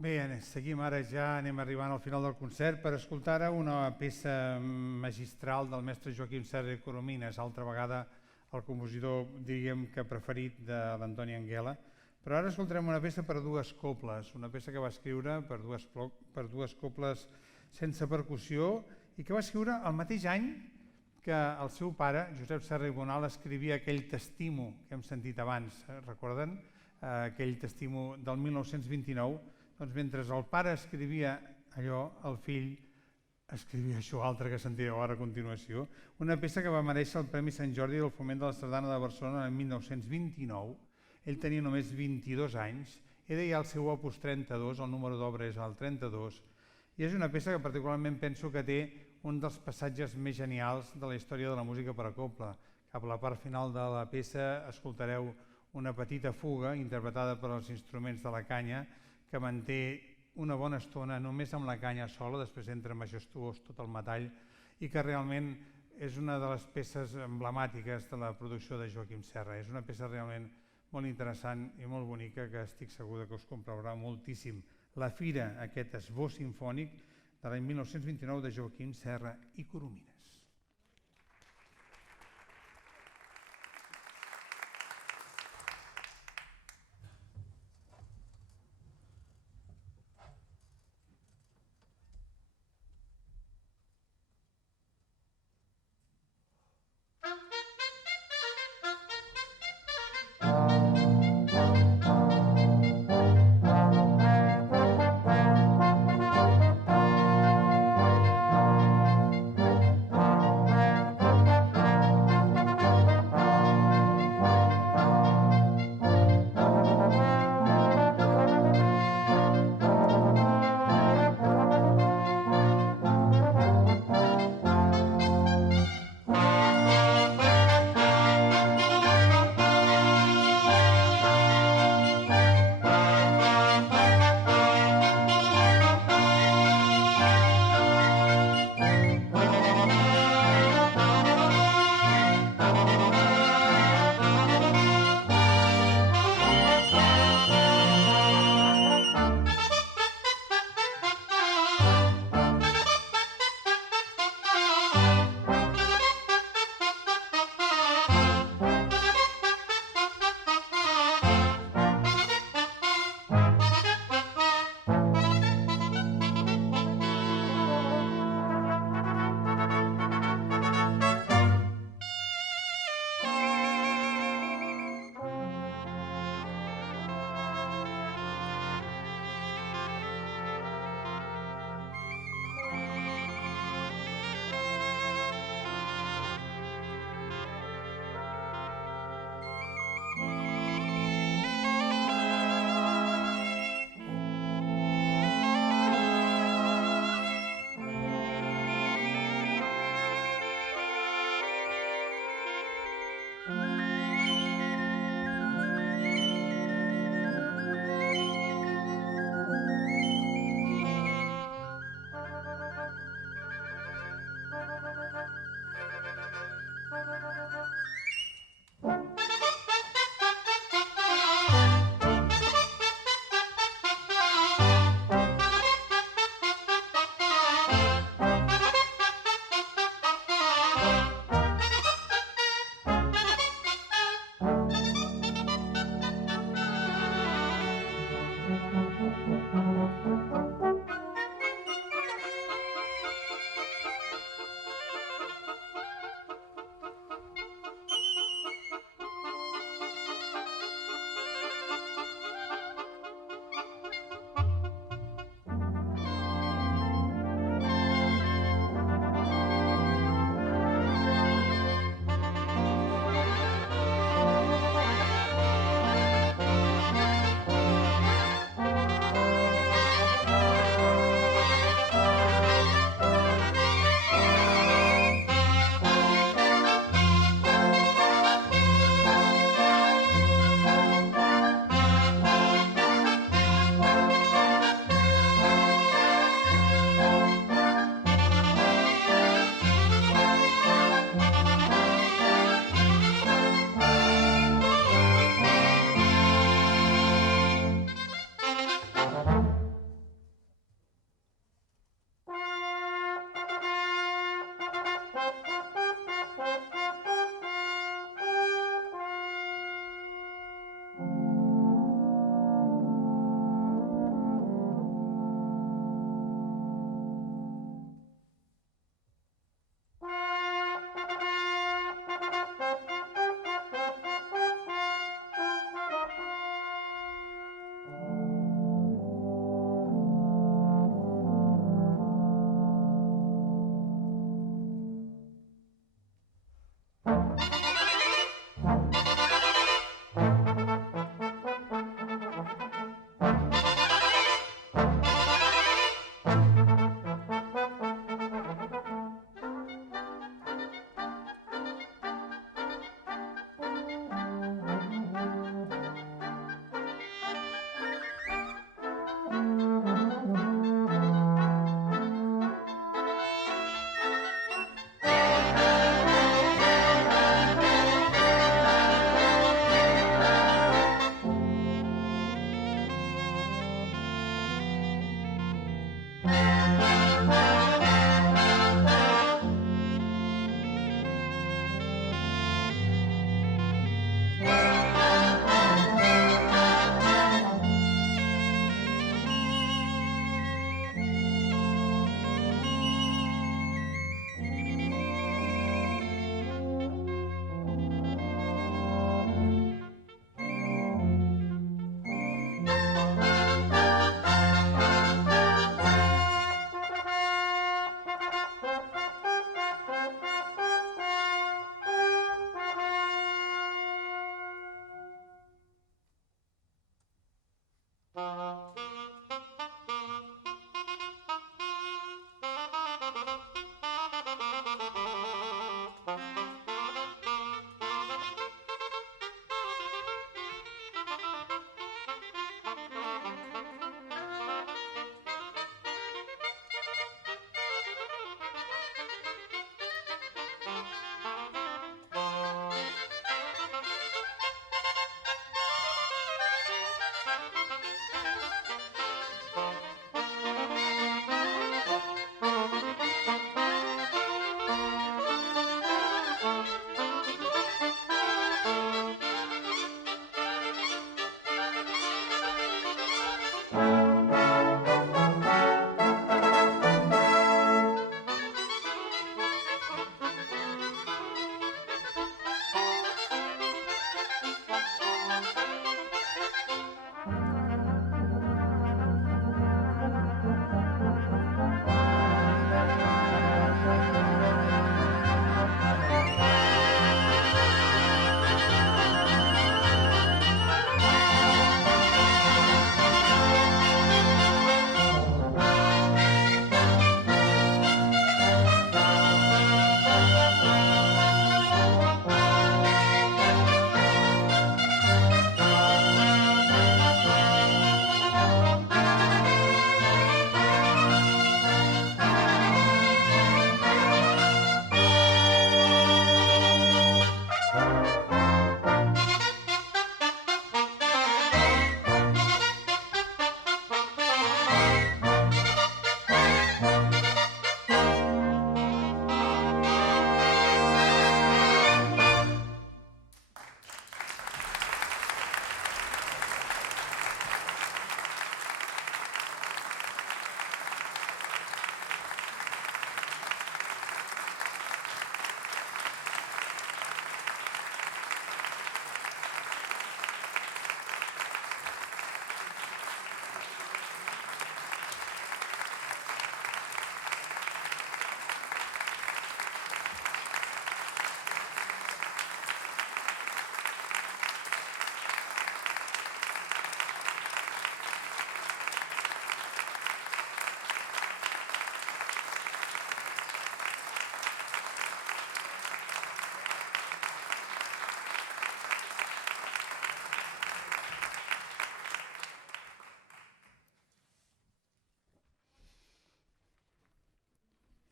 Bé, seguim ara ja, anem arribant al final del concert per escoltar ara una peça magistral del mestre Joaquim Serra i Coromines, altra vegada el compositor, diríem que preferit de l'Antoni Anguela, però ara escoltarem una peça per a dues cobles, una peça que va escriure per dues cobles sense percussió i que va escriure el mateix any que el seu pare, Josep Serra i Bonal, escrivia aquell testimo que hem sentit abans, recorden? Aquell testimo del 1929. Doncs mentre el pare escrivia allò, el fill escrivia això altre que sentireu ara a continuació, una peça que va merèixer el Premi Sant Jordi del Foment de la Sardana de Barcelona en 1929. Ell tenia només 22 anys, era ja el seu opus 32, el número d'obra és el 32, i és una peça que particularment penso que té un dels passatges més genials de la història de la música per a cobla. Cap a la part final de la peça escoltareu una petita fuga interpretada per als instruments de la canya que manté una bona estona només amb la canya sola, després entra majestuós tot el metall i que realment és una de les peces emblemàtiques de la producció de Joaquim Serra. És una peça realment molt interessant i molt bonica que estic segur que us complaurà moltíssim. La Fira, aquest esbós simfònic de l'any 1929 de Joaquim Serra i Coromines.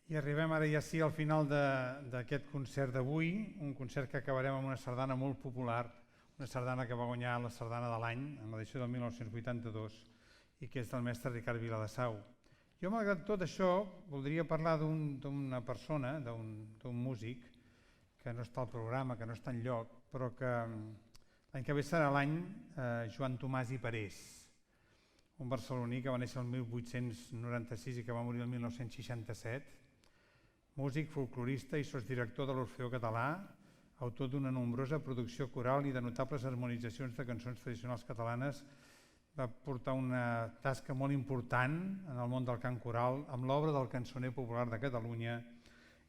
I arribem ara ja sí al final d'aquest concert d'avui, un concert que acabarem amb una sardana molt popular, una sardana que va guanyar la sardana de l'any en l'edició del 1982 i que és del mestre Ricard Viladasau. Jo, malgrat tot això, voldria parlar d'una persona, d'un músic, que no està al programa, que no està enlloc, però que l'any que ve serà l'any Joan Tomàs i Parés, un barceloní que va néixer el 1896 i que va morir el 1967, músic, folclorista i sosdirector de l'Orfeó Català, autor d'una nombrosa producció coral i de notables harmonitzacions de cançons tradicionals catalanes. Va portar una tasca molt important en el món del cant coral amb l'obra del Cançoner Popular de Catalunya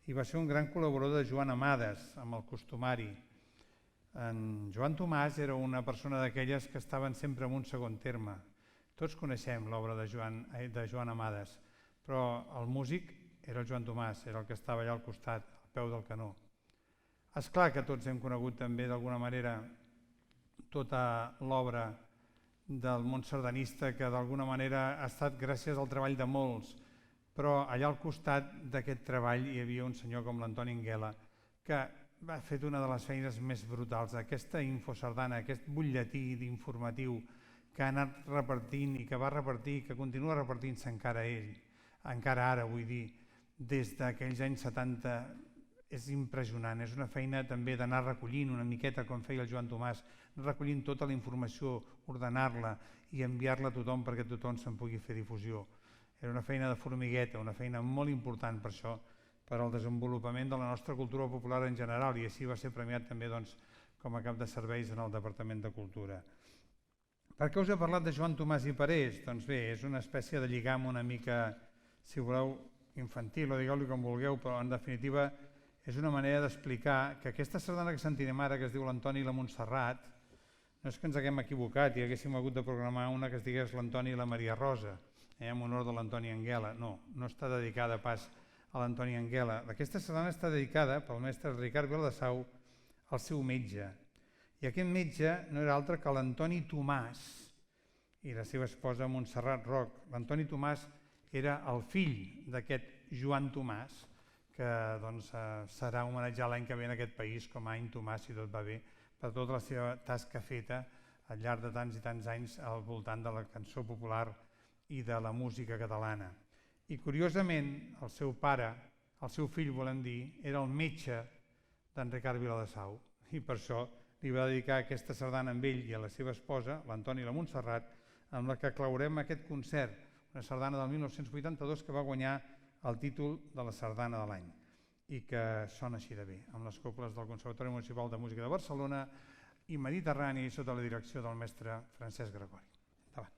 i va ser un gran col·laborador de Joan Amades amb el costumari. En Joan Tomàs era una persona d'aquelles que estaven sempre en un segon terme. Tots coneixem l'obra de Joan Amades, però el músic era el Joan Tomàs, era el que estava allà al costat, al peu del canó. És clar que tots hem conegut també d'alguna manera tota l'obra del món sardanista que d'alguna manera ha estat gràcies al treball de molts, però allà al costat d'aquest treball hi havia un senyor com l'Antoni Anguela que va fer una de les feines més brutals, aquesta infosardana, aquest butlletí informatiu que ha anat repartint i que va repartir i que continua repartint-se encara ell, encara ara vull dir, des d'aquells anys 70. És impressionant, és una feina també d'anar recollint una miqueta com feia el Joan Tomàs, recollint tota la informació, ordenar-la i enviar-la a tothom perquè tothom se'n pugui fer difusió. Era una feina de formigueta, una feina molt important per això, per al desenvolupament de la nostra cultura popular en general i així va ser premiat també com a cap de serveis en el Departament de Cultura. Per què us he parlat de Joan Tomàs i Parés? Doncs bé, és una espècie de lligam una mica, si voleu, infantil o digueu-li com vulgueu, però en definitiva és una manera d'explicar que aquesta sardana que sentirem ara, que es diu l'Antoni i la Montserrat, no és que ens haguem equivocat i haguéssim hagut de programar una que es digués l'Antoni i la Maria Rosa, en honor de l'Antoni Anguela. No, no està dedicada pas a l'Antoni Anguela. Aquesta sardana està dedicada pel mestre Ricard Viladasau al seu metge. I aquest metge no era altre que l'Antoni Tomàs i la seva esposa Montserrat Roc. L'Antoni Tomàs era el fill d'aquest Joan Tomàs, que serà homenatjat l'any que ve en aquest país com a any Tomàs, si tot va bé, per tota la seva tasca feta al llarg de tants i tants anys al voltant de la cançó popular i de la música catalana. I curiosament, el seu pare, el seu fill volem dir, era el metge d'en Ricard Viladasau i per això li va dedicar aquesta sardana amb ell i a la seva esposa, l'Antoni i la Montserrat, amb la que claurem aquest concert, una sardana del 1982 que va guanyar el títol de la sardana de l'any i que sona així de bé, amb les coples del Conservatori Municipal de Música de Barcelona i Mediterrani sota la direcció del mestre Francesc Gregori. Endavant.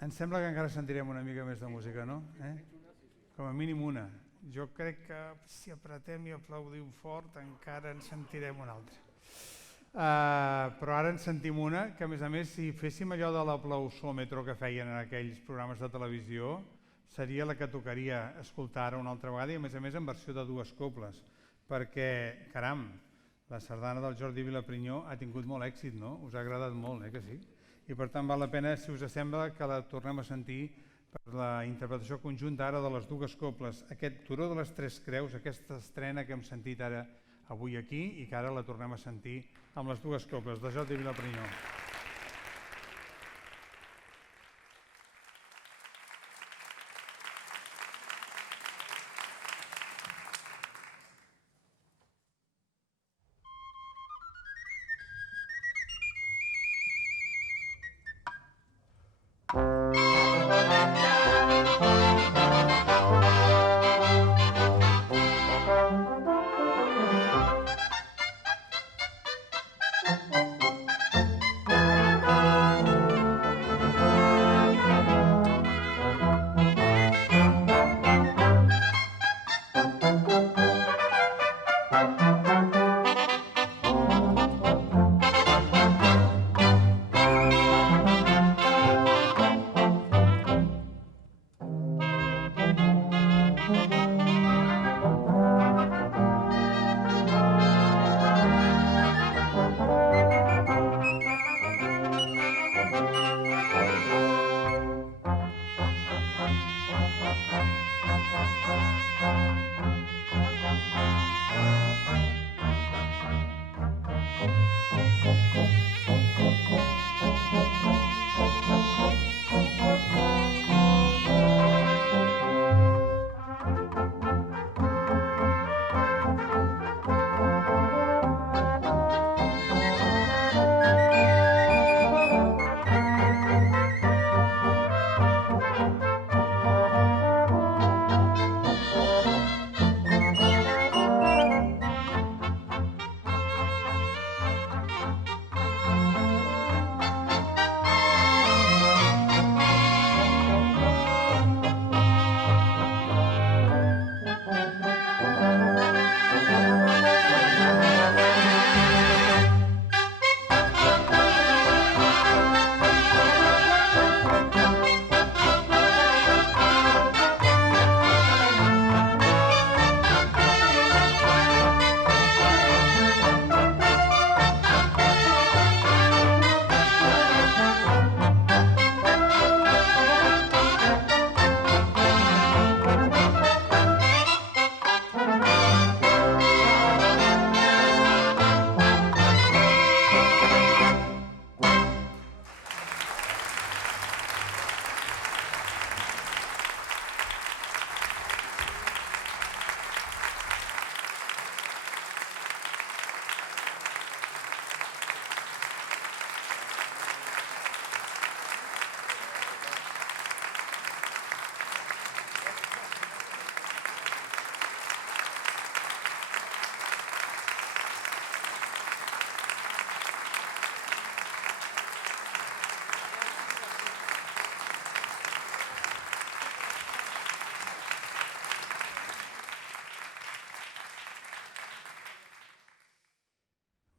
Em sembla que encara sentirem una mica més de música, no? Com a mínim una. Jo crec que si apretem i aplaudim fort encara en sentirem una altra. Però ara en sentim una que, a més, si féssim allò de l'aplausòmetre que feien en aquells programes de televisió, seria la que tocaria escoltar ara una altra vegada i, a més en versió de dues cobles. Perquè, caram, la sardana del Jordi Vilaprinyó ha tingut molt èxit, no? Us ha agradat molt, que sí? I per tant val la pena, si us sembla, que la tornem a sentir per la interpretació conjunta ara de les dues cobles. Aquest Turó de les Tres Creus, aquesta estrena que hem sentit ara avui aquí i que ara la tornem a sentir amb les dues cobles de Jordi Vilaprinyó.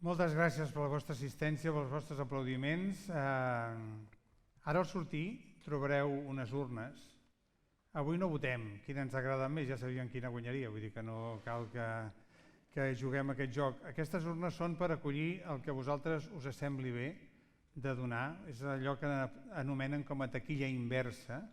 Moltes gràcies per la vostra assistència, pels vostres aplaudiments. Ara al sortir trobareu unes urnes. Avui no votem quina ens agrada més, ja sabíem quina guanyaria, vull dir que no cal que juguem aquest joc. Aquestes urnes són per acollir el que a vosaltres us sembli bé de donar. És allò que anomenen com a taquilla inversa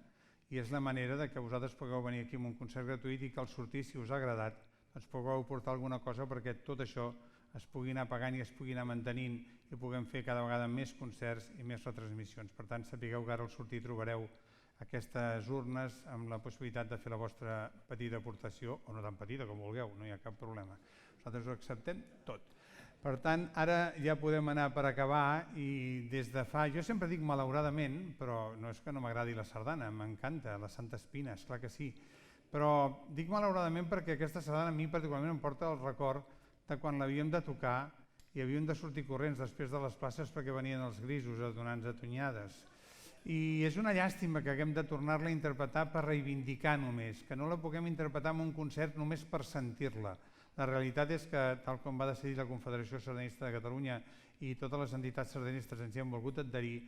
i és la manera de que vosaltres pugueu venir aquí amb un concert gratuït i que al sortir, si us ha agradat, ens pugueu portar alguna cosa perquè tot això es pugui anar pagant i es pugui anar mantenint i puguem fer cada vegada més concerts i més retransmissions. Per tant, sapigueu que ara al sortir trobareu aquestes urnes amb la possibilitat de fer la vostra petita aportació, o no tan petita com vulgueu, no hi ha cap problema. Nosaltres ho acceptem tot. Per tant, ara ja podem anar per acabar i des de fa... Jo sempre dic malauradament, però no és que no m'agradi la sardana, m'encanta, la Santa Espina, esclar que sí. Però dic malauradament perquè aquesta sardana a mi particularment em porta el record de quan l'havíem de tocar i havíem de sortir corrents després de les places perquè venien els grisos a donar-nos atonyades. I és una llàstima que haguem de tornar-la a interpretar per reivindicar només, que no la puguem interpretar en un concert només per sentir-la. La realitat és que, tal com va decidir la Confederació Sardanista de Catalunya i totes les entitats sardanistes ens hi han volgut adherir,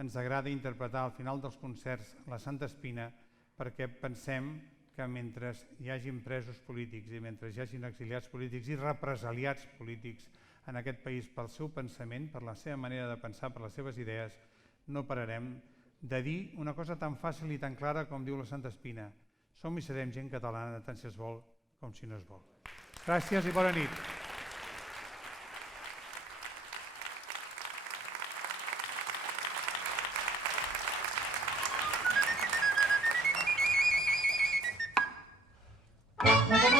ens agrada interpretar al final dels concerts la Santa Espina perquè pensem que mentre hi hagin presos polítics i mentre hi hagin exiliats polítics i represaliats polítics en aquest país pel seu pensament, per la seva manera de pensar, per les seves idees, no pararem de dir una cosa tan fàcil i tan clara com diu la Santa Espina. Som i serem gent catalana tant si es vol com si no es vol. Gràcies i bona nit. Thank you.